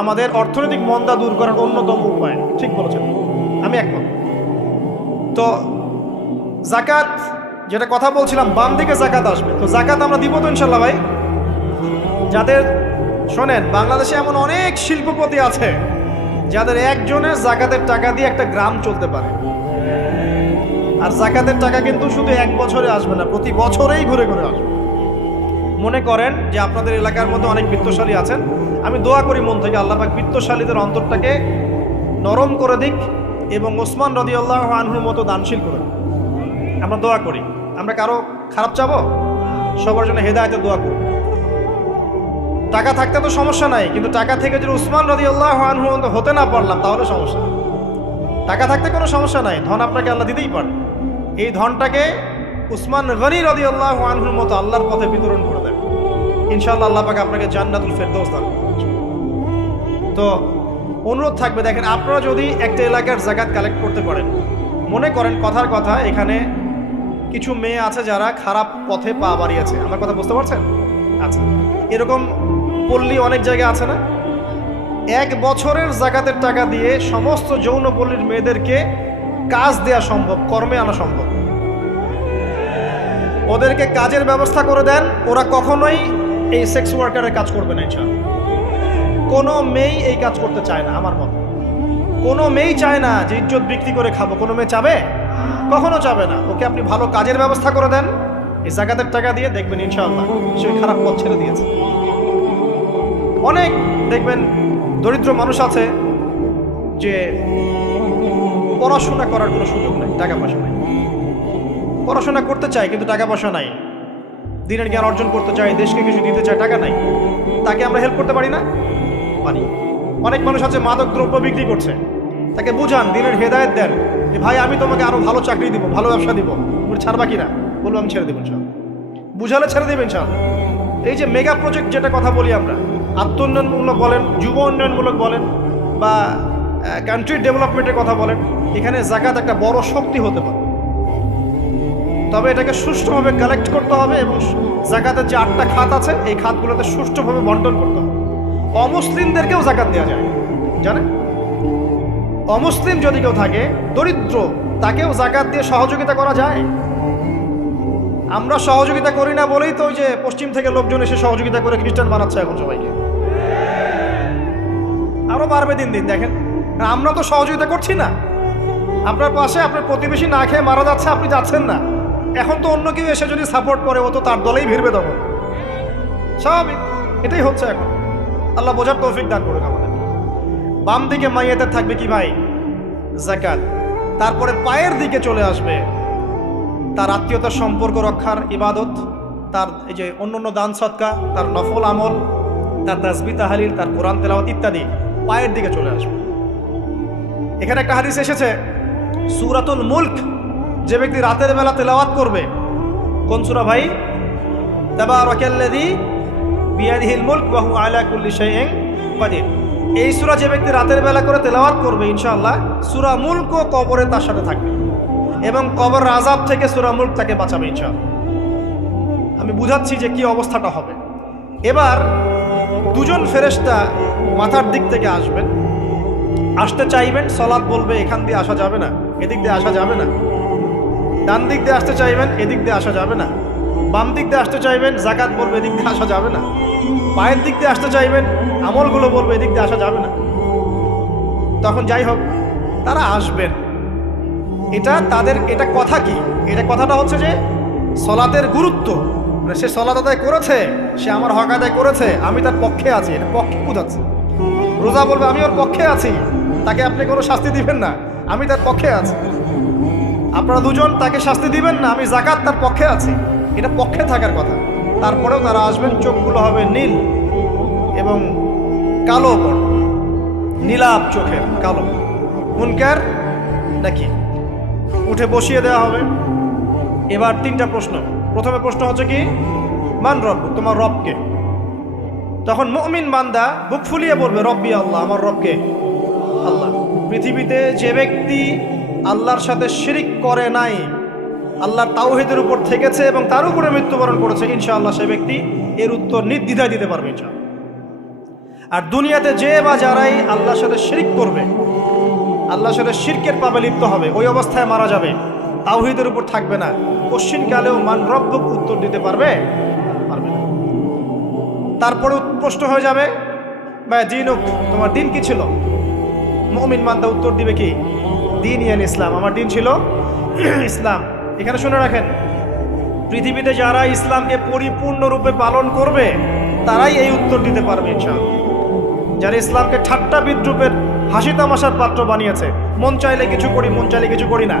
আমাদের অর্থনৈতিক মন্দা দূর করার অন্যতম উপায়। ঠিক বলেছেন, আমি একমত। তো যাকাত যেটা কথা বলছিলাম, বাম দিকে যাকাত আসবে। তো যাকাত আমরা দিব তো ইনশাল্লাহ ভাই? যাদের, শোনেন, বাংলাদেশে এমন অনেক শিল্পপতি আছে যাদের একজনের যাকাতের টাকা দিয়ে একটা গ্রাম চলতে পারে। আর যাকাতের টাকা কিন্তু শুধু এক বছরে আসবে না, প্রতি বছরেই ঘুরে ঘুরে আসবে। মনে করেন যে আপনাদের এলাকার মধ্যে অনেক বিত্তশালী আছেন, আমি দোয়া করি মন থেকে আল্লাহ পাক বিত্তশালীদের অন্তরটাকে নরম করে দিক এবং ওসমান রাদিয়াল্লাহু আনহুর মতো দানশীল করে দিক। আমরা দোয়া করি, আমরা কারো খারাপ চাবো, সবার জন্য হেদায়েতের দোয়া করি। টাকা থাকতে তো সমস্যা নাই, কিন্তু টাকা থেকে যদি ওসমান রাদিয়াল্লাহু আনহু হতে না পারলাম তাহলে সমস্যা। টাকা থাকতে কোনো সমস্যা নাই, ধন আপনাকে আল্লাহ দিতেই পারে। এই ধনটাকে উসমান গনি রাদিয়াল্লাহু আনহুর মতো আল্লাহর পথে বিতরণ করে দেন, ইনশাআল্লাহ আল্লাহ পাক আপনাকে জান্নাতুল ফেরদৌস দান করবেন। তো অনুরোধ থাকবে, দেখেন, আপনারা যদি একটা এলাকার যাকাত কালেক্ট করতে পারেন, মনে করেন কথার কথা এখানে কিছু মেয়ে আছে যারা খারাপ পথে পা বাড়িয়েছে, আমার কথা বুঝতে পারছেন? আচ্ছা, এরকম পল্লী অনেক জায়গায় আছে না? এক বছরের যাকাতের টাকা দিয়ে সমস্ত যৌন পল্লীর মেয়েদেরকে কাজ দেয়া সম্ভব, কর্মে আনা সম্ভব। ওদেরকে কাজের ব্যবস্থা করে দেন, ওরা কখনোই এই সেক্স ওয়ার্কারের কাজ করবে না। ইনশাআল্লাহ কোনো মেয়েই এই কাজ করতে চায় না, আমার মতে কোনো মেয়েই চায় না যে ইজ্জত বিক্রি করে খাবো। কোনো মেয়ে চাবে? কখনো চাবে না। ওকে আপনি ভালো কাজের ব্যবস্থা করে দেন এই যাকাতের টাকা দিয়ে, দেখবেন ইনশাআল্লাহ সে খারাপ পথ ছেড়ে দিয়েছে। অনেক দেখবেন দরিদ্র মানুষ আছে যে পড়াশোনা করার কোনো সুযোগ নেই, টাকা পয়সা নেই, পড়াশোনা করতে চায় কিন্তু টাকা পয়সা নাই, দিনের জ্ঞান অর্জন করতে চায়, দেশকে কিছু দিতে চায়, টাকা নাই। তাকে আমরা হেল্প করতে পারি না? পারি। অনেক মানুষ আছে মাদক দ্রব্য বিক্রি করছে, তাকে বুঝান, দিনের হেদায়েত দেন যে ভাই আমি তোমাকে আরো ভালো চাকরি দিব, ভালো ব্যবসা দিব, তুমি ছাড়বা কিনা? বলবো আমি ছেড়ে দেবো ইনশাআল্লাহ। বুঝালে ছেড়ে দেবেন ইনশাআল্লাহ। এই যে মেগা প্রজেক্ট যেটা কথা বলি আমরা, আত্ম উন্নয়নমূলক বলেন, যুব উন্নয়নমূলক বলেন, বা কান্ট্রি ডেভেলপমেন্টের কথা বলেন, এখানে যাকাত একটা বড় শক্তি হতে পারে। তবে এটাকে সুষ্ঠুভাবে কালেক্ট করতে হবে এবং যাকাতের যে 8টা খাত আছে এই খাতগুলোতে সুষ্ঠুভাবে বন্টন করতে হবে। অমুসলিমদেরকেও যাকাত দেওয়া যায়, জানেন? অমুসলিম যদি কেউ থাকে, দরিদ্র, তাকেও যাকাত দিয়ে সহযোগিতা করা যায়। আমরা সহযোগিতা করি না বলেই তো ওই যে পশ্চিম থেকে লোকজন এসে সহযোগিতা করে খ্রিস্টান বানাচ্ছে এখন সবাইকে। আরো বাড়বে দিন দিন, দেখেন। আমরা তো সহযোগিতা করছি না। আপনার পাশে আপনার প্রতিবেশী না খেয়ে মারা যাচ্ছে, আপনি যাচ্ছেন না। এখন তো অন্য কেউ এসে যদি সাপোর্ট করে, ও তো তার দলেই ভিড়বে তখন, স্বাভাবিক। এটাই হচ্ছে এখন। আল্লাহ বোঝার তৌফিক দান করুন আমাদের। বাম দিকে মাইয়াতের থাকবে কি ভাই? যাকাত। তারপরে পায়ের দিকে চলে আসবে তার আত্মীয়তার সম্পর্ক রক্ষার ইবাদত, তার এই যে অন্যান্য দান সৎকা, তার নফল আমল, তার তাসবিহ তাহলিল, তার কোরআন তেলাওয়াত ইত্যাদি পায়ের দিকে চলে আসবে। এখানে একটা হাদিস এসেছে, সূরাতুল মুলক যে ব্যক্তি রাতের বেলা তেলাওয়াত করবে, কোন সূরা ভাই? তাবারাকাল্লাযী বিয়াদিহিল মুলক ওয়া হুয়া আলা কুল্লি শাইইন কাদির। এই সূরা যে ব্যক্তি রাতের বেলা করে তেলাওয়াত করবে, ইনশাআল্লাহ সূরা মুলক কবরে তার সাথে থাকবে এবং কবর আযাব থেকে সূরা মুলক তাকে বাঁচাবে ইনশাআল্লাহ। আমি বুঝাচ্ছি যে কি অবস্থাটা হবে। এবার দুজন ফেরেশতা মাথার দিক থেকে আসবেন, আসতে চাইবেন, সালাত বলবে এখান দিয়ে আসা যাবে না, এদিক দিয়ে আসা যাবে না। ডান দিক দিয়ে আসতে চাইবেন, এদিক দিয়ে আসা যাবে না। বাম দিক দিয়ে আসতে চাইবেন, যাকাত বলবে এদিক দিয়ে আসা যাবে না। পায়ের দিক দিয়ে আসতে চাইবেন, আমলগুলো বলবে এদিক দিয়ে আসা যাবে না। তখন যাই হোক তারা আসবেন। এটা তাদের, এটা কথা কি? এটা কথাটা হচ্ছে যে সলাতের গুরুত্ব, মানে সে সলাত আদায় করেছে, সে আমার হক আদায় করেছে, আমি তার পক্ষে আছি, এটা পক্ষে বোঝাচ্ছে। রোজা বলবে আমি ওর পক্ষে আছি, তাকে আপনি কোনো শাস্তি দিবেন না, আমি তার পক্ষে আছি। আপনারা দুজন তাকে শাস্তি দিবেন না, আমি যাকাত তার পক্ষে আছি, এটা পক্ষে থাকার কথা। তারপরেও তারা আসবেন, চোখগুলো হবে নীল এবং কালো, নীলাভ চোখের কালো। মুনকার নাকি উঠে বসিয়ে দেওয়া হবে। এবার তিনটা প্রশ্ন। প্রথমে প্রশ্ন হচ্ছে কি, মান রব, তোমার রবকে? তখন মুমিন বান্দা বুক ফুলিয়ে বলবে রব্বি আল্লাহ, আমার রবকে আল্লাহ। পৃথিবীতে যে ব্যক্তি আল্লাহর সাথে শিরিক করে নাই, আল্লাহর তাওহীদের উপর থেকেছে এবং তার উপরে মৃত্যুবরণ করেছে, ইনশাআল্লাহ সে ব্যক্তি এর উত্তর নির্দ্বিধায় দিতে পারবে ইনশাআল্লাহ। আর দুনিয়াতে যে বা যারাই আল্লাহর সাথে শিরিক করবে, আল্লাহর সাথে শিরকের পাবে লিপ্ত হবে, ওই অবস্থায় মারা যাবে, তাওহীদের উপর থাকবে না, কোশ্চিনকালেও মান রব্বুক উত্তর দিতে পারবে পারবে না। তারপরে প্রশ্ন হয়ে যাবে মা দীনুক, তোমার দিন কি ছিল? মুমিন বান্দা উত্তর দিবে কি, দিন ইয়ান ইসলাম, আমার দিন ছিল ইসলাম। এখানে শুনে রাখেন, পৃথিবীতে যারা ইসলামকে পরিপূর্ণরূপে পালন করবে তারাই এই উত্তর দিতে পারবে ইনশাআল্লাহ। যারা ইসলামকে ঠাট্টা বিদ্রুপের হাসি তামাশার পাত্র বানিয়েছে, মন চাইলে কিছু করি, মন চাইলে কিছু করি না,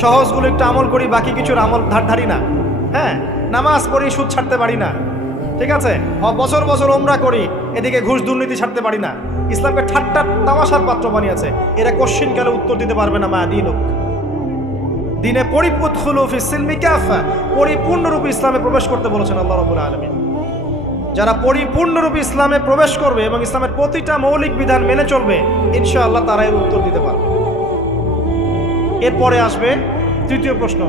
সহজগুলো একটু আমল করি, বাকি কিছুর আমল ধারি না, হ্যাঁ, নামাজ পড়ি, সুদ ছাড়তে পারি না, ঠিক আছে, বছর বছর ওমরা করি, এদিকে ঘুষ দুর্নীতি ছাড়তে পারি না, ইসলামকে ঠাট্টা তামাশার পাত্র বানিয়েছে, এরা কোশ্চিনকালে উত্তর দিতে পারবে না মা দীনুক, দিনে পরিপূর্ণরূপে ইসলামে প্রবেশ করতে বলেছেন আল্লাহ রাব্বুল আলামিন। যারা পরিপূর্ণরূপে ইসলামে প্রবেশ করবে এবং ইসলামের প্রতিটা মৌলিক বিধান মেনে চলবে, ইনশাআল্লাহ তারা এর উত্তর দিতে পারবে। এরপরে আসবে তৃতীয় প্রশ্ন।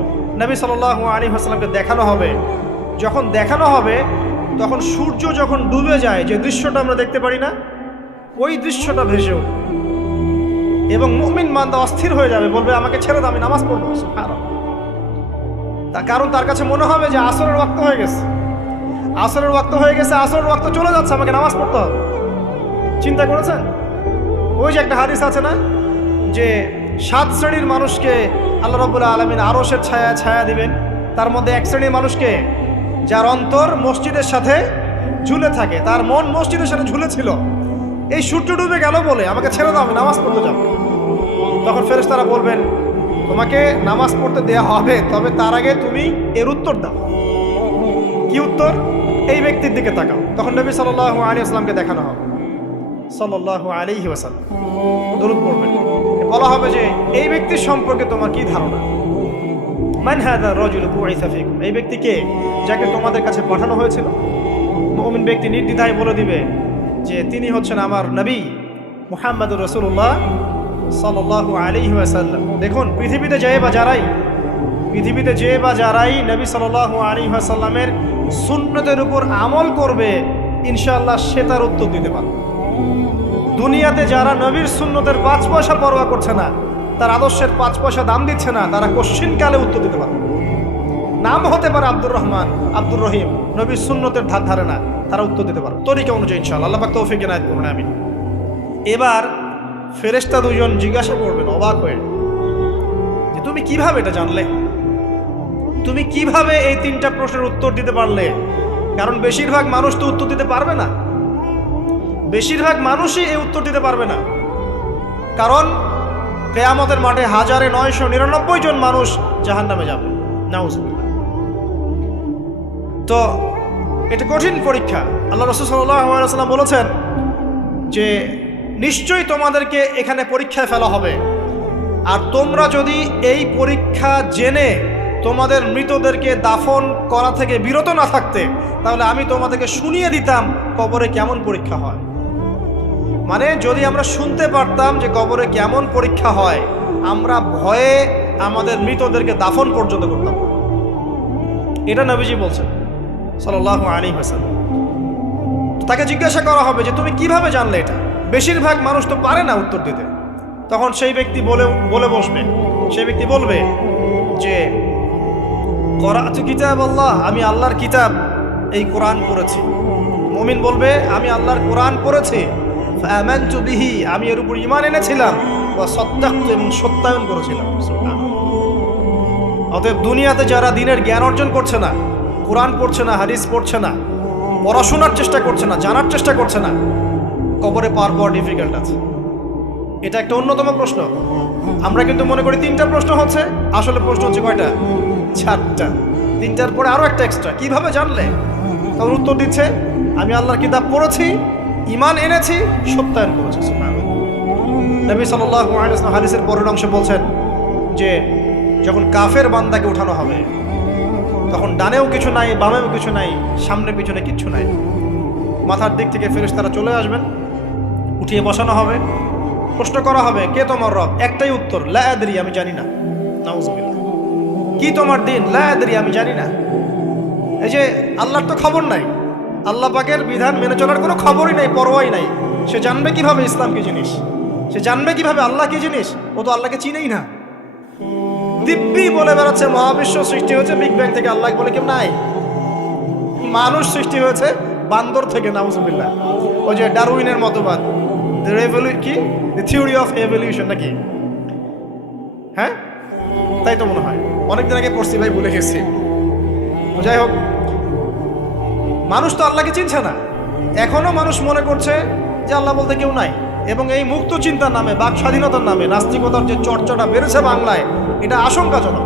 নবী সাল্লাল্লাহু আলাইহি ওয়াসাল্লামকে দেখানো হবে, যখন দেখানো হবে তখন সূর্য যখন ডুবে যায়, যে দৃশ্যটা আমরা দেখতে পারি না, ওই দৃশ্যটা ভেসে উঠবে এবং মুমিন বান্দা অস্থির হয়ে যাবে, বলবে আমাকে ছেড়ে দাও, আমি নামাজ পড়বো। তার কারণ তার কাছে মনে হবে যে আসরের ওয়াক্ত হয়ে গেছে, আসরের ওয়াক্ত হয়ে গেছে, আসরের ওয়াক্ত চলে যাচ্ছে, আমাকে নামাজ পড়তে হবে। চিন্তা করেছেন? ওই যে একটা হাদিস আছে না, যে 7 শ্রেণীর মানুষকে আল্লাহ রাব্বুল আলামিন আরশের ছায়া ছায়া দিবেন, তার মধ্যে এক শ্রেণীর মানুষকে যার অন্তর মসজিদের সাথে ঝুলে থাকে, তার মন মসজিদের সাথে ঝুলেছিল, এই সূর্য ডুবে গেল বলে আমাকে ছেড়ে দাও, আমি নামাজ পড়তে যাব। তখন ফেরেশতারা বলবেন তোমাকে নামাজ পড়তে দেয়া হবে, তবে তার আগে তুমি এর উত্তর দাও। কি উত্তর? এই ব্যক্তির দিকে তাকাও। তখন নবী সাল্লাল্লাহু আলাইহি ওয়াসাল্লামকে দেখানো হবে, সাল্লাল্লাহু আলাইহি ওয়াসাল্লাম দরুদ পড়বেন, বলা হবে যে এই ব্যক্তির সম্পর্কে তোমার কি ধারণা? মান হাযা রাজুলু বুইসা ফিকুম, এই ব্যক্তি কে, যাকে তোমাদের কাছে পাঠানো হয়েছিল? মুমিন ব্যক্তি নির্দ্বিধায় বলে দিবে যে তিনি হচ্ছেন আমার নবী মুহাম্মদুর রাসূলুল্লাহ সাল্লাল্লাহু আলাইহি ওয়াসাল্লাম। দেখুন, পৃথিবীতে যে বা যারাই নবী সাল্লাল্লাহু আলাইহি ওয়াসাল্লামের সুন্নতের উপর আমল করবে, ইনশাআল্লাহ সে তার উত্তর দিতে পারবে। দুনিয়াতে যারা নবীর সুন্নতের 5 পয়সা পরোয়া করছে না, তার আদর্শের 5 পয়সা দাম দিচ্ছে না, তারা কোশ্চিনকালে উত্তর দিতে পারবে। নাম হতে পারে আব্দুর রহমান, আব্দুর রহিম, নবীর সুন্নতের ধার ধারে না, তারা উত্তর দিতে পারবে তরিকা অনুযায়ী ইনশাআল্লাহ। আল্লাহ পাক তৌফিক এনায়েত করুন, আমিন। এবার ফেরেশতা দুজন জিজ্ঞাসা করবেন অবাক হয়ে যে তুমি কিভাবে এটা জানলে, তুমি কিভাবে এই 3টা প্রশ্নের উত্তর দিতে পারলে? কারণ বেশিরভাগ মানুষ তো উত্তর দিতে পারবে না, বেশিরভাগ মানুষই এই উত্তর দিতে পারবে না। কারণ কিয়ামতের মাঠে 1999 জন মানুষ জাহান্নামে যাবে, নাউজুবিল্লাহ। তো এটা কঠিন পরীক্ষা। আল্লাহ রাসূল সাল্লাল্লাহু আলাইহি ওয়াসাল্লাম বলেছেন যে নিশ্চয়ই তোমাদেরকে এখানে পরীক্ষায় ফেলা হবে, আর তোমরা যদি এই পরীক্ষা জেনে তোমাদের মৃতদেরকে দাফন করা থেকে বিরত না থাকতে, তাহলে আমি তোমাদেরকে শুনিয়ে দিতাম কবরে কেমন পরীক্ষা হয়। মানে যদি আমরা শুনতে পারতাম যে কবরে কেমন পরীক্ষা হয়, আমরা ভয়ে আমাদের মৃতদেরকে দাফন পর্যন্ত করতাম। এটা নবীজি বলছেন সাল্লাল্লাহু আলাইহি ওয়াসাল্লাম। তাকে জিজ্ঞাসা করা হবে যে তুমি কিভাবে জানলে এটা? বেশিরভাগ মানুষ তো পারে না উত্তর দিতে। তখন সেই ব্যক্তি বলে বসবে, সেই ব্যক্তি বলবে যে করাতু কিতাব আল্লাহ, আমি আল্লাহর কিতাব এই কোরআন পড়েছি। মুমিন বলবে আমি আল্লাহর কোরআন পড়েছি, ফাআমানতু বিহি, আমি এর উপর ঈমান এনেছিলাম, ওয়া সাদ্দাকতু, এবং সত্যায়ন করেছিলাম। অতএব দুনিয়াতে যারা দিনের জ্ঞান অর্জন করছে না, কোরআন পড়ছে না, হাদিস পড়ছে না, পড়াশোনার চেষ্টা করছে না, জানার চেষ্টা করছে না, কবরে পার পাওয়া ডিফিকাল্ট আছে। এটা একটা অন্যতম প্রশ্ন। আমরা কিন্তু মনে করি 3টা প্রশ্ন হচ্ছে, আসলে প্রশ্ন হচ্ছে কয়টা? 4টা। 3টার পরে আরো একটা এক্সট্রা। কিভাবে জানলে? তখন উত্তর দিচ্ছে, আমি আল্লাহর কিতাব পড়েছি, ঈমান এনেছি, সত্যায়ন করেছি। নবী সাল্লাল্লাহু আলাইহি ওয়াসাল্লাম হাদিসের পরের অংশে বলছেন যে যখন কাফের বান্দাকে উঠানো হবে, তখন ডানেও কিছু নাই, বামেও কিছু নাই, সামনে পিছনে কিচ্ছু নাই। মাথার দিক থেকে ফেরেশতারা চলে আসবেন, উঠিয়ে বসানো হবে, প্রশ্ন করা হবে, কে তোমার রব? একটাই উত্তর, লা আদরি, আমি জানি না। নাউযুবিল্লাহ। কি তোমার দিন? লা আদরি, আমি জানি না। এই যে আল্লাহর তো খবর নাই, আল্লাহ পাকের বিধান মেনে চলার কোনো খবরই নাই, পরোয়াই নাই। সে জানবে কিভাবে ইসলাম কি জিনিস? সে জানবে কিভাবে আল্লাহ কি জিনিস? ও তো আল্লাহকে চিনেই না। দিব্যি বলে বেড়াচ্ছে মহাবিশ্ব সৃষ্টি হয়েছে বিগ ব্যাং থেকে, আল্লাহ বলে কেউ নাই। মানুষ সৃষ্টি হয়েছে বান্দর থেকে, নাউযুবিল্লাহ। ওই যে ডারউইনের মতবাদ, কি থিওরি অফ এভলিউশন নাকি? হ্যাঁ, তাই তো মনে হয়। অনেকদিন আগে পড়ছি ভাই, ভুলে গেছি। যাই হোক, মানুষ তো আল্লাহকে চিনছে না। এখনো মানুষ মনে করছে যে আল্লাহ বলতে কেউ নাই। এবং এই মুক্ত চিন্তার নামে, বাক স্বাধীনতার নামে নাস্তিকতার যে চর্চাটা বেড়েছে বাংলায়, এটা আশঙ্কাজনক।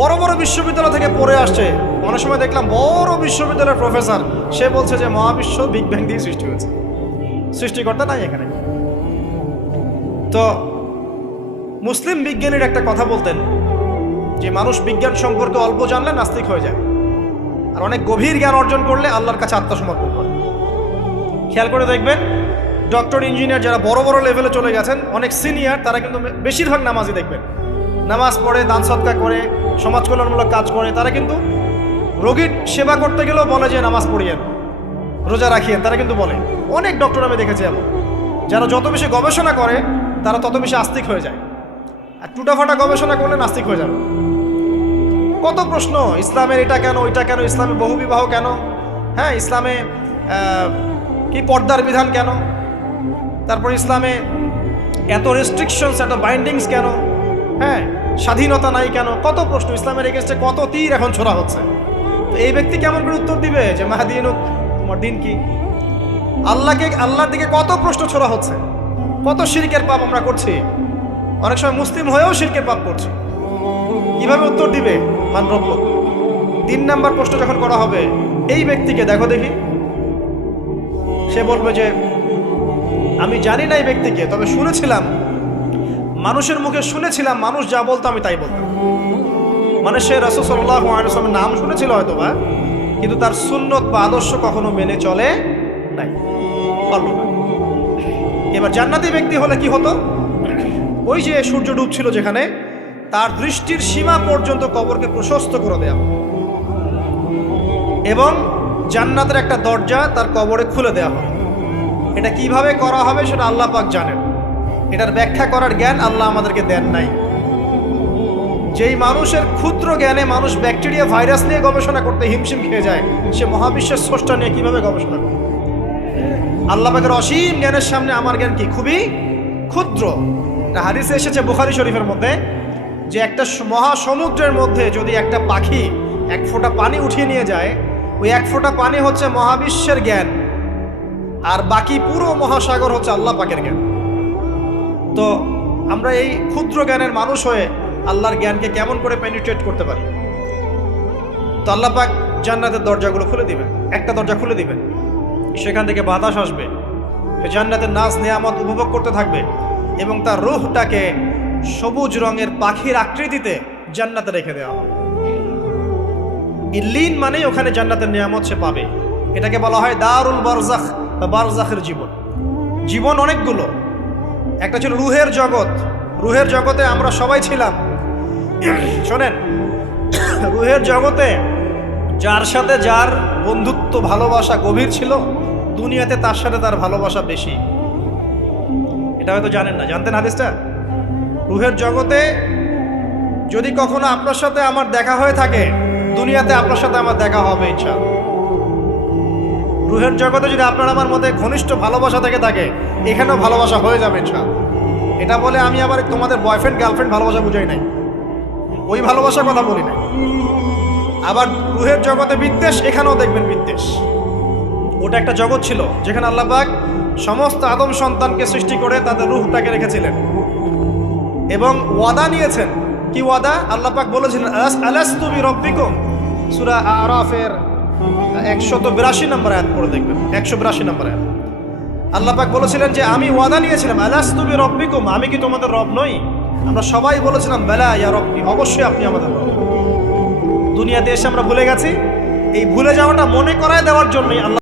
বড় বড় বিশ্ববিদ্যালয় থেকে পড়ে আসছে, অনেক সময় দেখলাম বড় বিশ্ববিদ্যালয়ের প্রফেসর, সে বলছে যে মহাবিশ্ব বিগ ব্যাং দিয়ে সৃষ্টি হয়েছে, সৃষ্টিকর্তা নাই এখানে। তো মুসলিম বিজ্ঞানীর একটা কথা বলতেন যে মানুষ বিজ্ঞান সম্পর্কে অল্প জানলে নাস্তিক হয়ে যায়, আর অনেক গভীর জ্ঞান অর্জন করলে আল্লাহর কাছে আত্মসমর্পণ করে। খেয়াল করে দেখবেন, ডক্টর, ইঞ্জিনিয়ার যারা বড় বড় লেভেলে চলে গেছেন, অনেক সিনিয়র, তারা কিন্তু বেশিরভাগ নামাজি দেখবেন, নামাজ পড়ে, দান সদকা করে, সমাজ কল্যাণমূলক কাজ করে। তারা কিন্তু রোগীর সেবা করতে গেলেও বলে যে নামাজ পড়িয়েন, রোজা রাখিয়েন, তারা কিন্তু বলে। অনেক ডক্টর আমি দেখেছি এমন, যারা যত বেশি গবেষণা করে তারা তত বেশি আস্তিক হয়ে যায়, আর টুটাফাটা গবেষণা করলে নাস্তিক হয়ে যাবে। কত প্রশ্ন, ইসলামের এটা কেন, ওইটা কেন, ইসলামে বহুবিবাহ কেন, হ্যাঁ, ইসলামে কি পর্দার বিধান কেন, তারপর ইসলামে এত রেস্ট্রিকশনস, এত বাইন্ডিংস কেন, হ্যাঁ, স্বাধীনতা নাই কেন, কত প্রশ্ন। ইসলামের এগেনস্টে কত তীর এখন ছোড়া হচ্ছে। তো এই ব্যক্তি কেমন করে উত্তর দিবে যে মাহাদিনুক, তোমার দিন কি? আল্লাহর দিকে কত প্রশ্ন ছোড়া হচ্ছে, কত শিরকের পাপ আমরা করছি, অনেক সময় মুসলিম হয়েও শিরকের পাপ করছি। কিভাবে উত্তর দিবে মান রব্ব? 3 নাম্বার প্রশ্ন যখন করা হবে, এই ব্যক্তিকে দেখো দেখি, সে বলবে যে আমি জানি না এই ব্যক্তিকে, তবে শুনেছিলাম, মানুষের মুখে শুনেছিলাম, মানুষ যা বলতো আমি তাই বলতাম। মানে সে রাসূল সাল্লাল্লাহু আলাইহি ওয়াসাল্লামের নাম শুনেছিল হয়তো বা, কিন্তু তার সুন্নত বা আদর্শ কখনো মেনে চলে নাই, পারল না। এবার জান্নাতি ব্যক্তি হলে কি হতো? ওই যে সূর্য ডুবছিল যেখানে, তার দৃষ্টির সীমা পর্যন্ত কবরকে প্রশস্ত করে দেয়া হবে, এবং জান্নাতের একটা দরজা তার কবরে খুলে দেওয়া হবে। এটা কিভাবে করা হবে সেটা আল্লাহ পাক জানেন, এটার ব্যাখ্যা করার জ্ঞান আল্লাহ আমাদেরকে দেন নাই। যেই মানুষের ক্ষুদ্র জ্ঞানে মানুষ ব্যাকটেরিয়া, ভাইরাস নিয়ে গবেষণা করতে হিমশিম খেয়ে যায়, সে মহাবিশ্বের স্রষ্টা নিয়ে কিভাবে গবেষণা করবে? আল্লাহ পাকের অসীম জ্ঞানের সামনে আমার জ্ঞান কি? খুবই ক্ষুদ্র। হাদিসে এসেছে বুখারী শরীফের মধ্যে, যে একটা মহাসমুদ্রের মধ্যে যদি একটা পাখি 1 ফোঁটা পানি উঠিয়ে নিয়ে যায়, ওই 1 ফোঁটা পানি হচ্ছে মহাবিশ্বের জ্ঞান, আর বাকি পুরো মহাসাগর হচ্ছে আল্লাহ পাকের জ্ঞান। তো আমরা এই ক্ষুদ্র জ্ঞানের মানুষ হয়ে আল্লাহর জ্ঞানকে কেমন করে পেনিট্রেট করতে পারি? তো আল্লাহ পাক জান্নাতের দরজাগুলো খুলে দিবেন, একটা দরজা খুলে দিবেন, সেখান থেকে বাতাস আসবে, জান্নাতের নাজ নেয়ামত উপভোগ করতে থাকবে, এবং তার রূহটাকে সবুজ রঙের পাখির আকৃতিতে জান্নাতে রেখে দেওয়া হবে। ইল্লিন মানেই ওখানে জান্নাতের নিয়ামত সে পাবে। এটাকে বলা হয় দারুল বারজাখ বা বারজাখের জীবন। জীবন অনেকগুলো, একটা ছিল রুহের জগৎ। রুহের জগতে আমরা সবাই ছিলাম। শোনেন, রুহের জগতে যার সাথে যার বন্ধুত্ব, ভালোবাসা গভীর ছিল, দুনিয়াতে তার সাথে তার ভালোবাসা বেশি। এটা হয়তো জানেন না, জানতেন হাদিসটা? রুহের জগতে যদি কখনো আপনার সাথে আমার দেখা হয়ে থাকে, দুনিয়াতে আপনার সাথে আমার দেখা হবে ইনশাআল্লাহ। রুহের জগতে যদি আপনার আমার মধ্যে ঘনিষ্ঠ ভালোবাসা থেকে থাকে, এখানেও ভালোবাসা হয়ে যাবে ইনশাআল্লাহ। এটা বলে আমি আবার তোমাদের বয়ফ্রেন্ড গার্লফ্রেন্ড ভালোবাসা বুঝাই নাই, ওই ভালোবাসার কথা বলি না। আবার রুহের জগতে বিদ্বেষ, এখানেও দেখবেন বিদ্বেষ। ওটা একটা জগৎ ছিল যেখানে আল্লাহ পাক সমস্ত আদম সন্তানকে সৃষ্টি করে তাদের রুহটাকে রেখেছিলেন এবং ওয়াদা নিয়েছেন। কি ওয়াদা? আল্লাহ পাক বলেছিলেন আলাস্তু বিরব্বিকুম, সূরা আরাফের 182 নম্বর আয়াত পড়ে দেখবেন, 182 নম্বর আয়াত। আল্লাহ পাক বলেছিলেন যে আমি ওয়াদা নিয়েছিলাম, আলাস্তু বিরব্বিকুম, আমি কি তোমাদের রব নই? আমরা সবাই বলেছিলাম বেলা ইয়া রব্বি, অবশ্যই আপনি আমাদের রব। দুনিয়াতে এসে আমরা ভুলে গেছি। এই ভুলে যাওয়াটা মনে করায় দেওয়ার জন্যই আল্লাহ